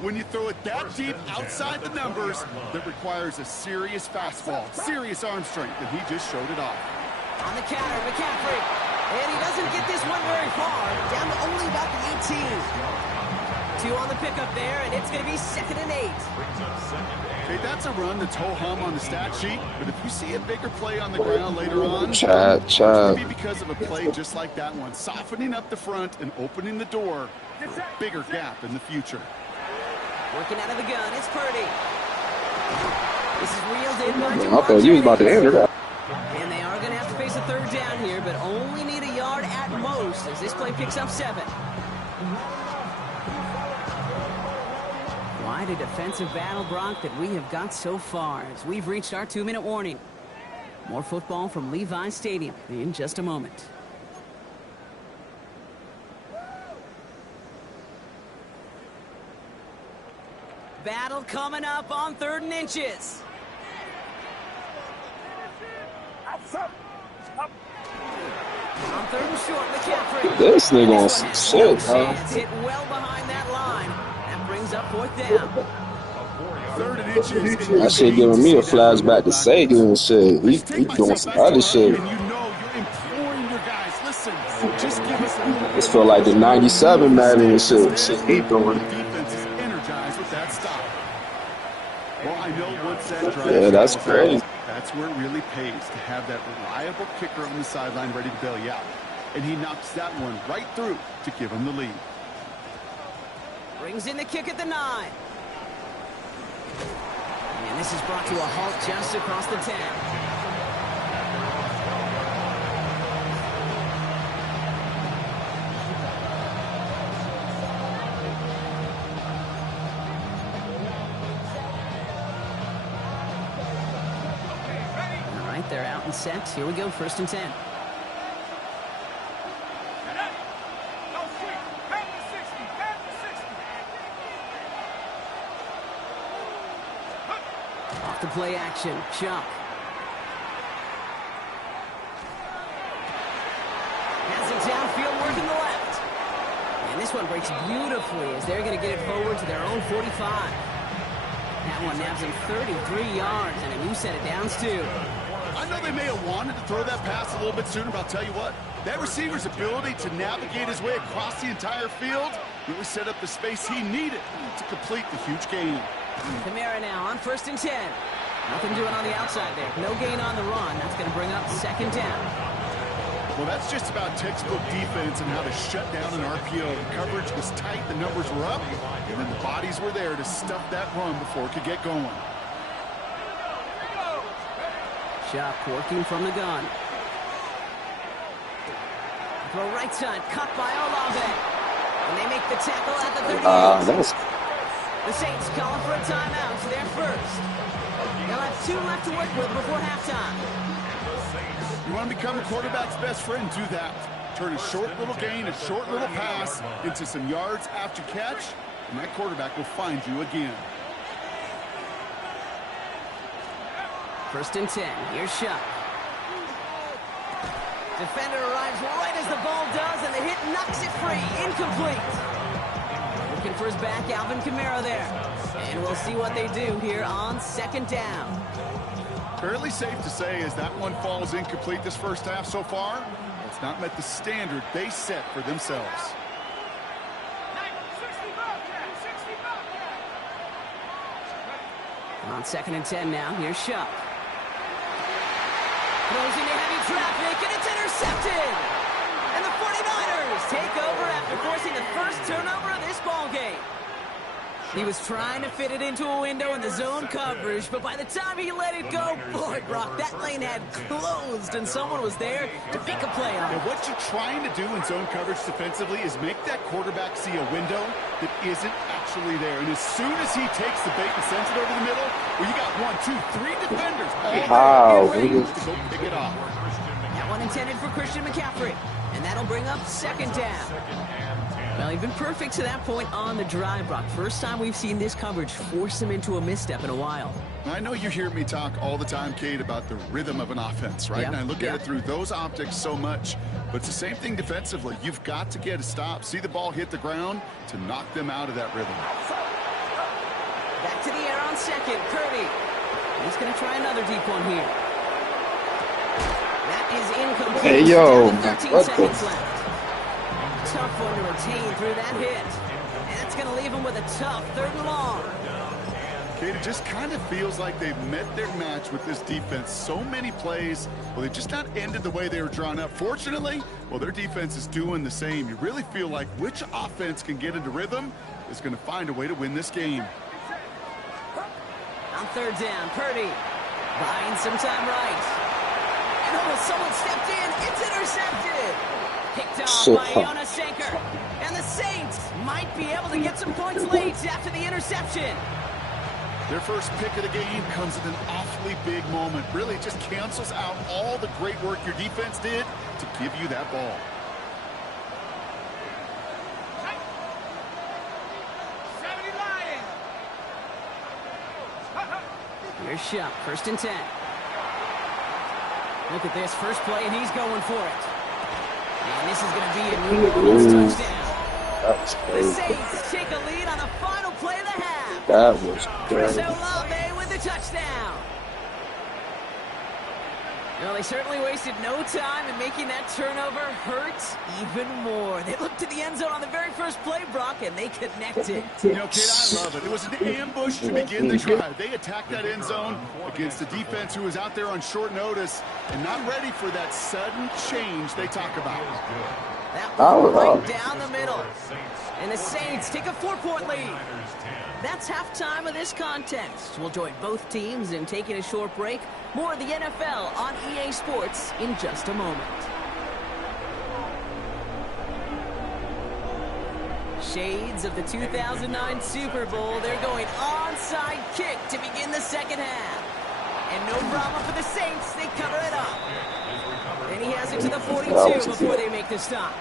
when you throw it that deep outside the numbers that requires a serious fastball, serious arm strength, and he just showed it off. On the counter, McCaffrey. And he doesn't get this one very far, down to only about the 18. 2 on the pickup there, and it's going to be 2nd and 8. Okay, that's a run that's ho-hum on the stat sheet, but if you see a bigger play on the ground later on, Chad. maybe because of a play just like that one, softening up the front and opening the door for a bigger gap in the future. Working out of the gun, it's Purdy. This is reeled in by I thought you was about to enter that. And they are going to have to face a third down here, but only need a yard at most as this play picks up 7. Quite a defensive battle, Brock, that we have got so far as we've reached our 2-minute warning. More football from Levi Stadium in just a moment. Battle coming up on 3rd and inches. On 3rd and short, McCaffrey. This nigga on some shit, huh? It's hit well behind that line. That brings up 4th down. 3rd and inches. That shit giving me a flashback to Sagan and shit. He doing some other shit. And you know you're imploring your guys, listen, just give us a This feel like the 97 Madden and shit. Shit he doing. defense is energized with that stop. Well, I know once that drive Yeah, that's crazy. that's where it really pays to have that reliable kicker on the sideline ready to bail you out. And he knocks that one right through to give him the lead. Brings in the kick at the 9. And this is brought to a halt just across the 10. All right, they're out and set. Here we go, 1st and 10. Off the play action, Chuck. Has it downfield, working the left. And this one breaks beautifully as they're going to get it forward to their own 45. That one nabs him 33 yards and a new set of downs, too. I know they may have wanted to throw that pass a little bit sooner, but I'll tell you what, that receiver's ability to navigate his way across the entire field really set up the space he needed to complete the huge gain. Kamara now on 1st and 10. Nothing doing on the outside there. No gain on the run. That's going to bring up 2nd down. Well, that's just about textbook defense and how to shut down an RPO. The coverage was tight, the numbers were up, and then the bodies were there to stuff that run before it could get going. Chuck working from the gun. Throw right side, cut by Olave. And they make the tackle at the 38. The Saints calling for a timeout, so they're first. They'll have 2 left to work with before halftime. You want to become a quarterback's best friend, do that. Turn a short little gain, a short little pass into some yards after catch, and that quarterback will find you again. 1st and 10. Here's Chuck. Defender arrives right as the ball does, and the hit knocks it free. Incomplete. Looking for his back, Alvin Kamara there. And we'll see what they do here on 2nd down. Fairly safe to say as that one falls incomplete this first half so far, it's not met the standard they set for themselves. On 2nd and 10 now, here's Chuck. Throws into heavy traffic, and it's intercepted! And the 49ers take over after forcing the first turnover of this ballgame. He was trying to fit it into a window in the zone coverage, but by the time he let it go, boy, Brock, that lane had closed, and someone was there to make a play on it. And what you're trying to do in zone coverage defensively is make that quarterback see a window that isn't actually there. And as soon as he takes the bait and sends it over the middle, well, you got 1, 2, 3 defenders all ready to go pick it off. That one intended for Christian McCaffrey, and that'll bring up 2nd down. Well, he's been perfect to that point on the drive, Brock. First time we've seen this coverage force him into a misstep in a while. I know you hear me talk all the time, Kate, about the rhythm of an offense, right? And I look at it through those optics so much. But it's the same thing defensively. You've got to get a stop, see the ball hit the ground to knock them out of that rhythm. Back to the air on 2nd, Purdy. He's going to try another deep one here. That is incomplete. Hey, yo. 13 seconds left. Tough one to retain through that hit. And that's going to leave him with a tough 3rd and long. Kate, it just kind of feels like they've met their match with this defense. So many plays, well, they just not ended the way they were drawn up. Fortunately, well, their defense is doing the same. You really feel like which offense can get into rhythm is going to find a way to win this game. On 3rd down, Purdy buying some time right. And oh, someone stepped in. It's intercepted. Picked off by Jonas Sanker. And the Saints might be able to get some points late after the interception. Their first pick of the game comes at an awfully big moment. Really just cancels out all the great work your defense did to give you that ball. Here's Shuck, 1st and 10. Look at this first play, and he's going for it. And this is going to be a New Orleans touchdown. That was crazy. The Saints take a lead on the final play of the half. That was crazy. Olave with the touchdown. Well, they certainly wasted no time in making that turnover hurt even more. They looked to the end zone on the very first play, Brock, and they connected. You know, kid, I love it. It was an ambush to begin the drive. They attacked that end zone against a defense who was out there on short notice and not ready for that sudden change they talk about. That one right down the middle. And the Saints take a 4-point lead. That's halftime of this contest. We'll join both teams in taking a short break. More of the NFL on EA Sports in just a moment. Shades of the 2009 Super Bowl. They're going onside kick to begin the second half. And no drama for the Saints. They cover it up. And he has it to the 42 before they make the stop.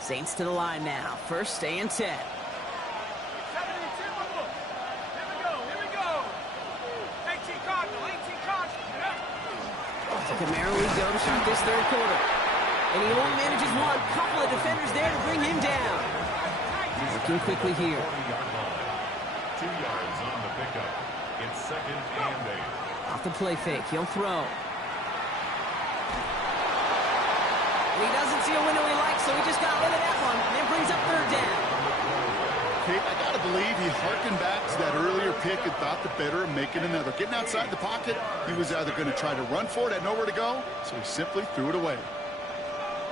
Saints to the line now. First and 10. Here we go. 18 Cardinal. Camaro go to start this third quarter. And he only manages one. Couple of defenders there to bring him down. Working quickly here. 2 yards on the pickup. It's second and 8. Off the play fake. He'll throw. He doesn't see a window he likes, so he just got rid of that one. And it brings up third down. Okay, I got to believe he harkened back to that earlier pick and thought the better of making another. Getting outside the pocket, he was either going to try to run for it, had nowhere to go, so he simply threw it away.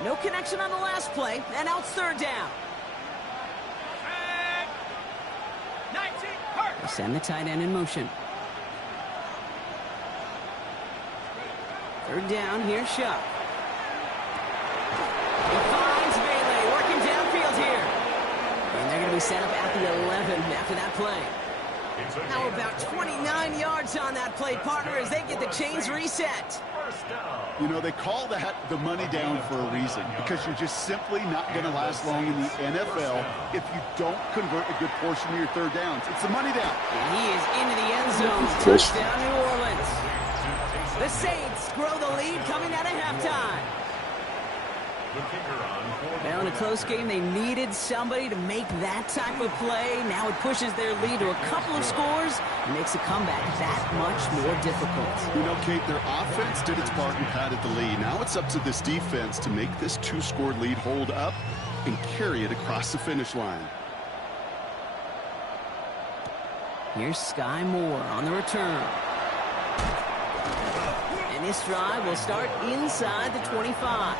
No connection on the last play, and now it's third down. They send the tight end in motion. Third down, here's Shuck. He finds Wthelly working downfield here. And they're going to be set up at the 11 after that play. Now about 29 yards on that play, partner, as they get the chains reset. You know, they call that the money down for a reason, because you're just simply not going to last long in the NFL if you don't convert a good portion of your third downs. It's the money down. And he is into the end zone. Touchdown, New Orleans. The Saints grow the lead coming out of halftime. Well, in a close game, they needed somebody to make that type of play. Now it pushes their lead to a couple of scores and makes a comeback that much more difficult. You know, Kate, their offense did its part and padded the lead. Now it's up to this defense to make this 2-score lead hold up and carry it across the finish line. Here's Sky Moore on the return. And this drive will start inside the 25.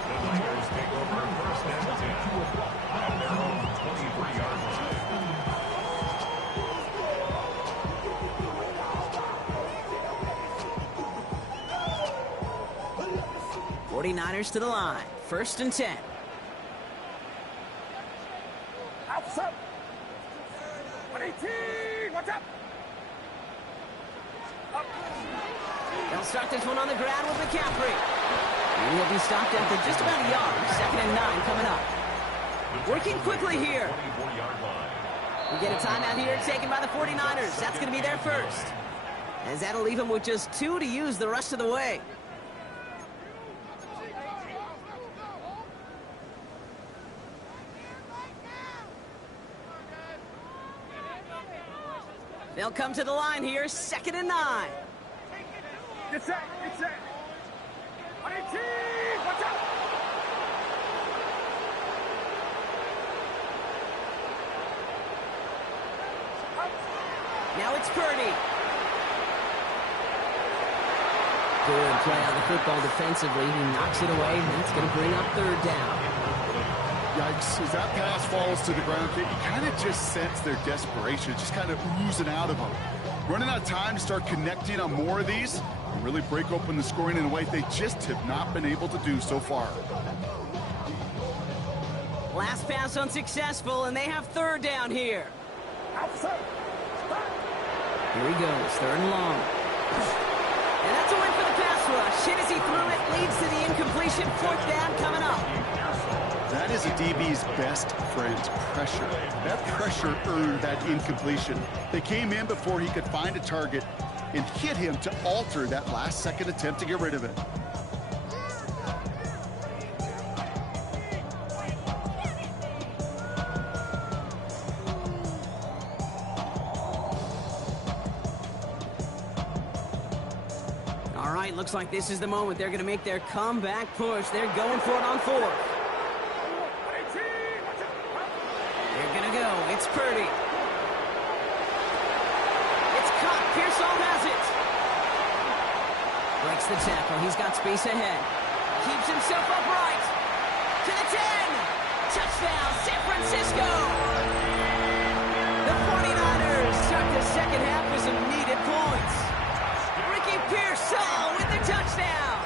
49ers to the line. First and 10. Outside. 118. What's up? They'll start this one on the ground with McCaffrey. And he'll be stopped after just about a yard. Second and 9 coming up. Working quickly here. We get a timeout here taken by the 49ers. That's going to be their first. As that'll leave them with just 2 to use the rest of the way. They'll come to the line here, second and 9. Get set. 118. Watch out. Now it's Purdy. Good play on the football defensively. He knocks it away, and that's going to bring up third down. Yikes, as that pass falls to the ground, you kind of just sense their desperation, just kind of oozing out of them. Running out of time to start connecting on more of these and really break open the scoring in a way they just have not been able to do so far. Last pass unsuccessful, and they have third down here. Outside. Here he goes, third and long. And that's a win for the pass rush. Hit as he threw it, leads to the incompletion. Fourth down coming up. That is a DB's best friend, pressure. That pressure earned that incompletion. They came in before he could find a target and hit him to alter that last-second attempt to get rid of it. right, looks like this is the moment. They're going to make their comeback push. They're going for it on fourth. They're going to go. It's Purdy. It's caught. Pearsall has it. Breaks the tackle. He's got space ahead. Keeps himself upright. To the 10. Touchdown, San Francisco. The 49ers start the second half with some needed points. Ricky Pearsall with the touchdown.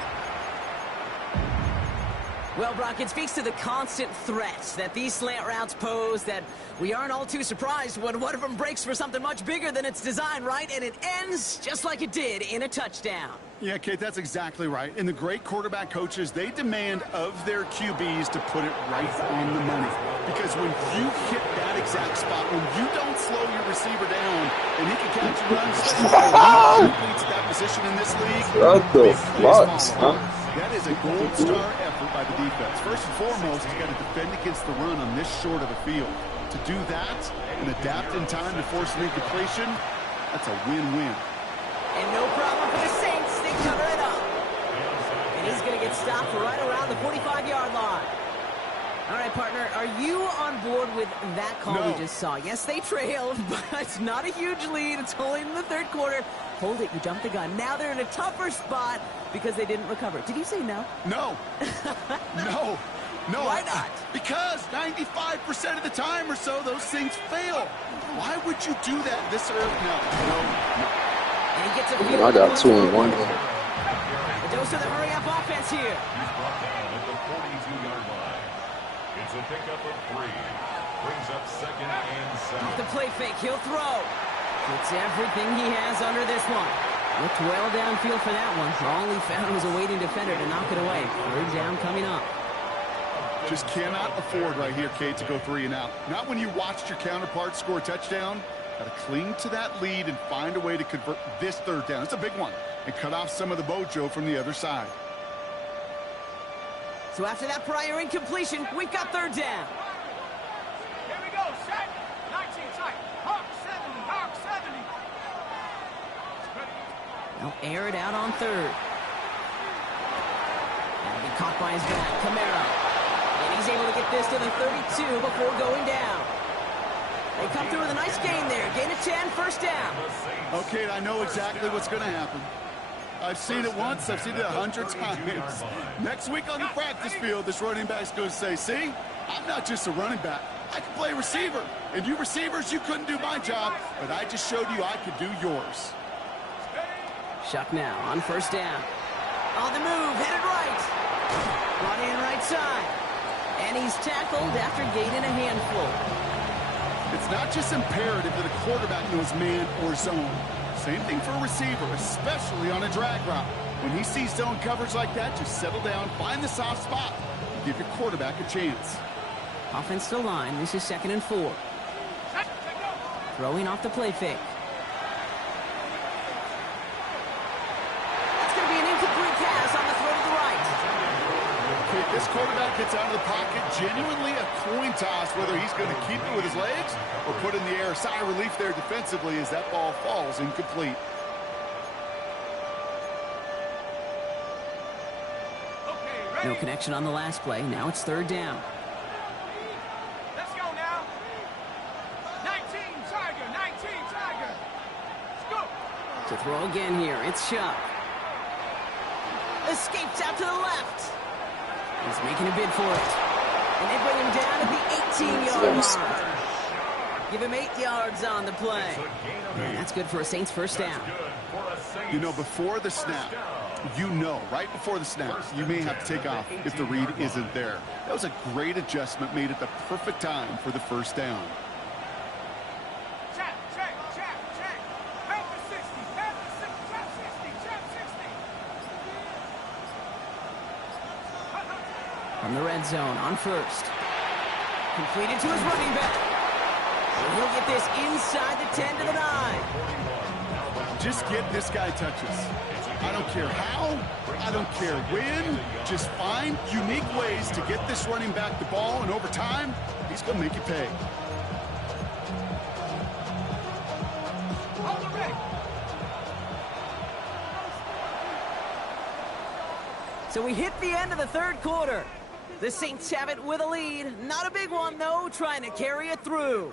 Well, Brock, it speaks to the constant threats that these slant routes pose that we aren't all too surprised when one of them breaks for something much bigger than its design, right? And it ends just like it did in a touchdown. Yeah, Kate, that's exactly right. And the great quarterback coaches, they demand of their QBs to put it right on the money. Because when you hit that exact spot, when you don't slow your receiver down and he can catch and run, especially when he leads that position in this league, What the fuck, son? that is a gold star effort by the defense. First and foremost, you got to defend against the run on this short of the field. To do that and adapt in time to force an incompletion, that's a win-win. And no problem for the Saints. They cover it up. And he's going to get stopped right around the 45-yard line. All right, partner, are you on board with that call we just saw? Yes, they trailed, but it's not a huge lead. It's only in the third quarter. Hold it. You jumped the gun. Now they're in a tougher spot because they didn't recover. Did you say no? No. No. No. Why not? Because 95% of the time or so, those things fail. Why would you do that this early? No. And he gets a field. I got 2 and 1. A dose of the hurry-up offense here. He's brought down at the 42-yard line. It's a pickup of 3. Brings up 2nd and 7. Off the play fake, he'll throw. Gets everything he has under this one. Looked well downfield for that one. All he found was a waiting defender to knock it away. Third down coming up. Just cannot afford right here, Kate, to go 3 and out. Not when you watched your counterpart score a touchdown. Got to cling to that lead and find a way to convert this third down. It's a big one. And cut off some of the mojo from the other side. So after that prior incompletion, we've got third down. Here we go, set. 19, tight. Hawk 70, Hawk 70. They'll air it out on third. That'll be caught by his back, Kamara. And he's able to get this to the 32 before going down. They come through with a nice gain there. Gain of 10, first down. Okay, I know exactly what's going to happen. I've seen it once. I've seen it 100 times. Next week on the practice field, this running back's going to say, see, I'm not just a running back. I can play receiver. And you receivers, you couldn't do my job, but I just showed you I could do yours. Shuck now on first down. On the move, headed right. Brought in right side. And he's tackled after gaining a handful. It's not just imperative that a quarterback knows man or zone. Same thing for a receiver, especially on a drag route. When he sees zone coverage like that, just settle down, find the soft spot, and give your quarterback a chance. Offense to line. This is 2nd and 4. Throwing off the play fake. That's going to be an incomplete pass on the throw to the right. Okay, this quarterback gets out of the pocket, genuinely a coin toss, whether he's going to keep it with his legs or put it in the air. Sigh of relief there defensively as that ball falls incomplete. No connection on the last play. Now it's third down. Let's go now. 19, Tiger, 19, Tiger. Let's go. To throw again here, it's Shuck. Escapes out to the left. He's making a bid for it. And they bring him down at the 18-yard line. Give him 8 yards on the play. And that's good for a Saints first down. You know, before the snap, right before the snap, you may have to take off if the read isn't there. That was a great adjustment made at the perfect time for the first down. Check. Help the 60, help the 60, check 60, check 60. From the red zone on first. Completed to his running back. And he'll get this inside the 10 to the 9. Just get this guy touches. I don't care how, I don't care when. Just find unique ways to get this running back the ball, and over time, he's going to make you pay. Hold it ready. So we hit the end of the third quarter. The Saints have it with a lead. Not a big one, though, trying to carry it through.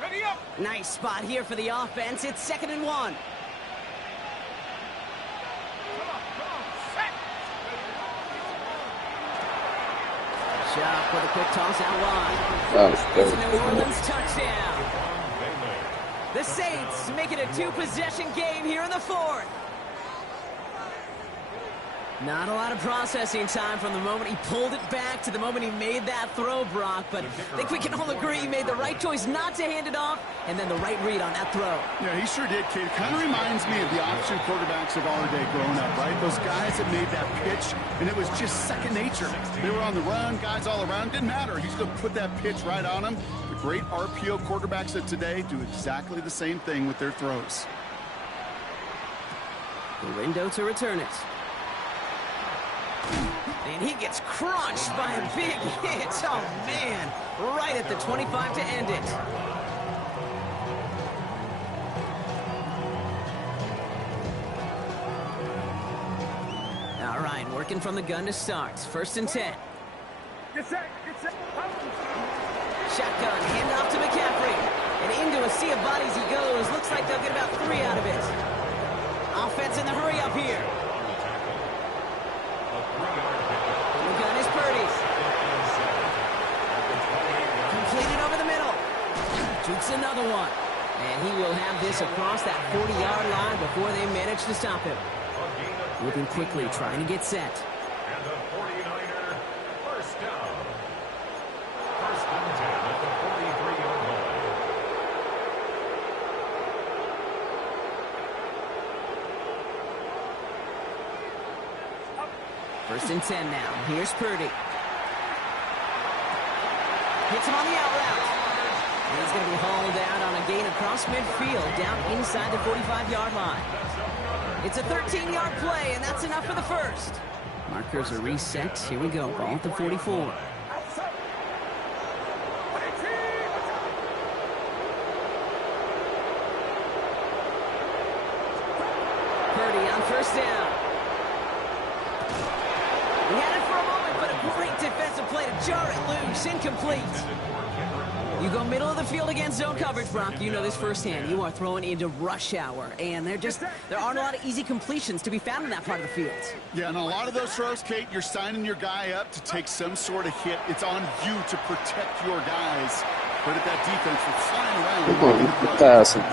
Ready up. Nice spot here for the offense. It's 2nd and 1. Shot with a quick toss out wide. It's a New Orleans touchdown. The Saints make it a 2-possession game here in the 4th. Not a lot of processing time from the moment he pulled it back to the moment he made that throw, Brock. But I think we can all agree he made the right choice not to hand it off, and then the right read on that throw. Yeah, he sure did, Kate. It kind of reminds me of the option quarterbacks of our day growing up, right? Those guys that made that pitch, and it was just second nature. They were on the run, guys all around. Didn't matter. He's going to put that pitch right on them. The great RPO quarterbacks of today do exactly the same thing with their throws. The window to return it. And he gets crunched by a big hit. Oh, man. Right at the 25 to end it. All right, working from the gun to start. 1st and 10. Get set. Get set. Shotgun, handoff to McCaffrey. And into a sea of bodies he goes. Looks like they'll get about 3 out of it. Offense in the hurry up here. The gun is Purdy. Completed over the middle. Jukes another one. And he will have this across that 40-yard line before they manage to stop him. Moving quickly, trying to get set. And the 49er first down. 1st and 10 at the 43-yard line. 1st and 10 now. Here's Purdy. Hits him on the out route. And he's going to be hauled out on a gain across midfield, down inside the 45-yard line. It's a 13-yard play, and that's enough for the 1st. Markers are reset. Here we go. Ball at the 44. Purdy on 1st down. He had it for a moment, but a great defensive play to jar it loose. Incomplete. You go middle of the field against zone coverage, Brock. You know this firsthand. You are throwing into rush hour, and there aren't a lot of easy completions to be found in that part of the field. Yeah, and a lot of those throws, Kate, you're signing your guy up to take some sort of hit. It's on you to protect your guys. But at that defense, we're flying around. Passing.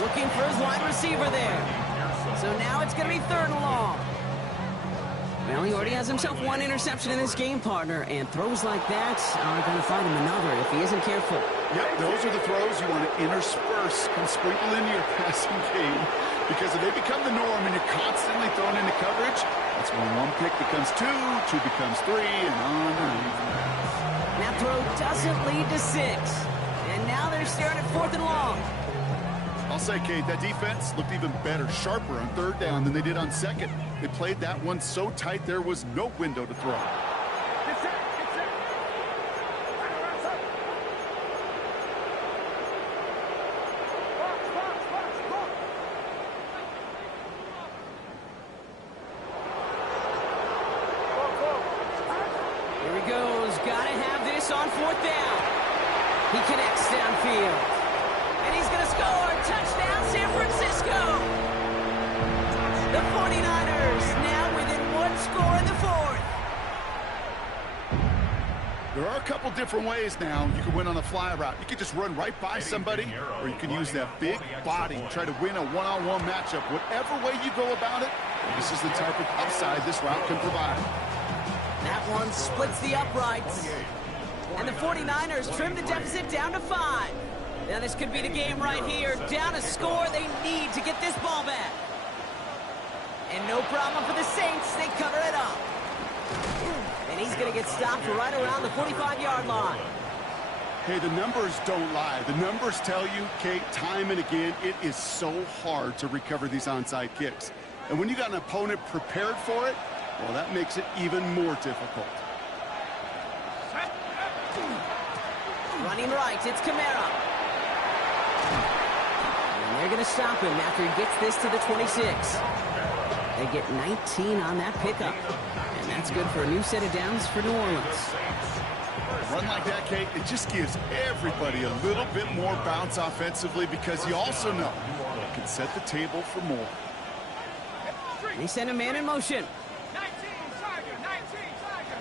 Looking for his wide receiver there. So now it's going to be 3rd and long. Well, he already has himself 1 interception in this game, partner, and throws like that are going to find him another if he isn't careful. Yep, those are the throws you want to intersperse and sprinkle into your passing game, because if they become the norm and you're constantly thrown into coverage, that's when 1 pick becomes 2, 2 becomes 3, and on and on. That throw doesn't lead to 6, and now they're staring at 4th and long. I'll say, Kate, that defense looked even better, sharper on 3rd down than they did on 2nd. They played that one so tight there was no window to throw. Get set. Get set. Box. Here he goes. Got to have this on 4th down. He connects downfield. And he's going to score. Touchdown, San Francisco. The 49ers now within 1 score in the 4th. There are a couple different ways now. You can win on a fly route. You can just run right by somebody, or you can use that big body and try to win a one-on-one matchup. Whatever way you go about it, this is the type of upside this route can provide. That one splits the uprights. And the 49ers trim the deficit down to 5. Now this could be the game right here. Down a score, they need to get this ball back. And no problem for the Saints. They cover it up. And he's going to get stopped right around the 45-yard line. Hey, the numbers don't lie. The numbers tell you, Kate, time and again, it is so hard to recover these onside kicks. And when you got an opponent prepared for it, Well, that makes it even more difficult. Running right, it's Kamara. And they're going to stop him after he gets this to the 26. They get 19 on that pickup. And that's good for a new set of downs for New Orleans. A run like that, Kate, it just gives everybody a little bit more bounce offensively because you also know it can set the table for more. They send a man in motion. 19, Tiger, 19, Tiger.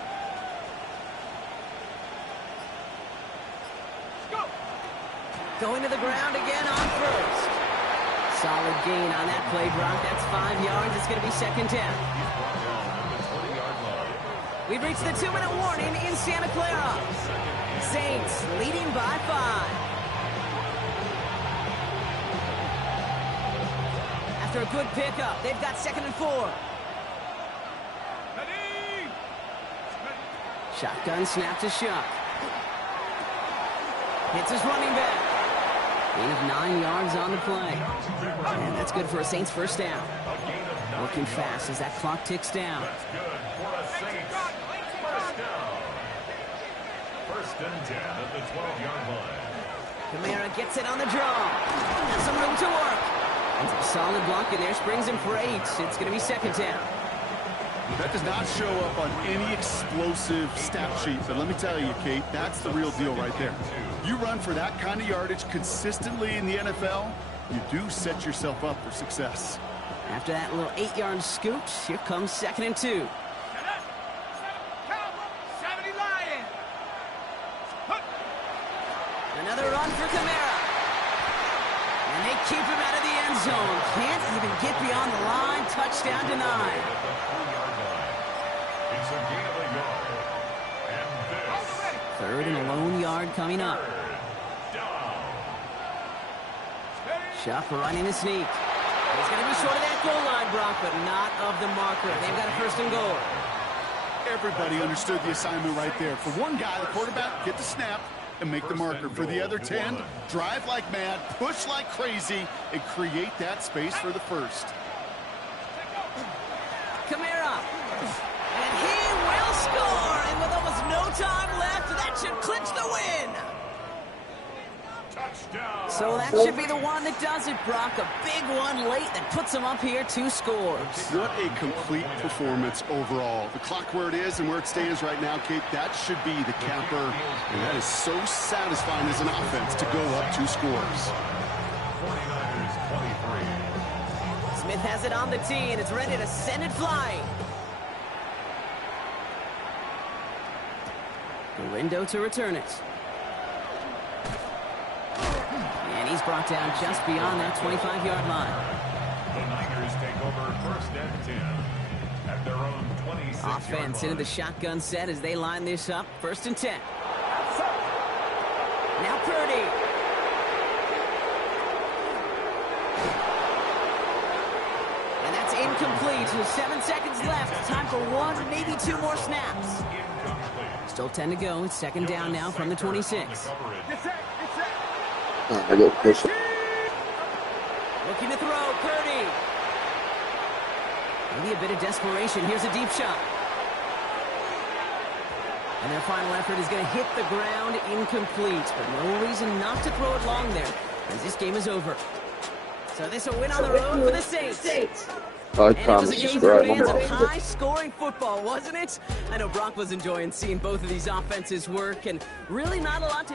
Go. Going to the ground again on first. Solid gain on that play, Brock. That's 5 yards. It's going to be second down. We've reached the 2-minute warning in Santa Clara. Saints leading by 5. After a good pickup, they've got 2nd and 4. Ready. Shotgun snap to Shuck. Hits his running back. Gain of 9 yards on the play. And that's good for a Saints first down. Working fast as that clock ticks down. First and 10 at the 12-yard line. Kamara gets it on the draw. Has some room to work. And some solid block in there. Springs him for 8. It's going to be second down. That does not show up on any explosive stat sheet, but let me tell you, Kate, that's the real deal right there. You run for that kind of yardage consistently in the NFL, you do set yourself up for success. After that little 8-yard scoot, here comes 2nd and 2. 70 Lions. Another run for Kamara. And they keep him out of the end zone. Can't even get beyond the line. Touchdown denied. It's a gain of a yard. And this. 3rd and a lone yard coming up. Shuck running a sneak. It's going to be short of that goal line, Brock, but not of the marker. They've got a 1st and goal. Everybody understood the assignment right there. For one guy, the quarterback, get the snap and make the marker. For the other 10, drive like mad, push like crazy, and create that space for the first. Kamara. And he will score. And with almost no time left, that should clinch the win. Touchdown. So that should be the one that does it, Brock. A big one late that puts them up here 2 scores. What a complete performance overall. The clock where it is and where it stands right now, Kate, that should be the capper. And that is so satisfying as an offense to go up 2 scores. 49ers 23. Smith has it on the tee, and it's ready to send it flying. Galindo to return it. And he's brought down just beyond that 25-yard line. The Niners take over 1st and 10 at their own 26-yard Offense into the shotgun set as they line this up. 1st and 10. Now Purdy. And that's incomplete. With 7 seconds left. Time for 1, maybe 2 more snaps. Still 10 to go. It's 2nd down now from the 26. I go push it. Looking to throw, Purdy. Maybe a bit of desperation. Here's a deep shot. And their final effort is going to hit the ground incomplete. But no reason not to throw it long there, as this game is over. So this will win on the road for the Saints. I And it was promise a you, game for fans of right? high-scoring football, wasn't it? I know Brock was enjoying seeing both of these offenses work, and really not a lot to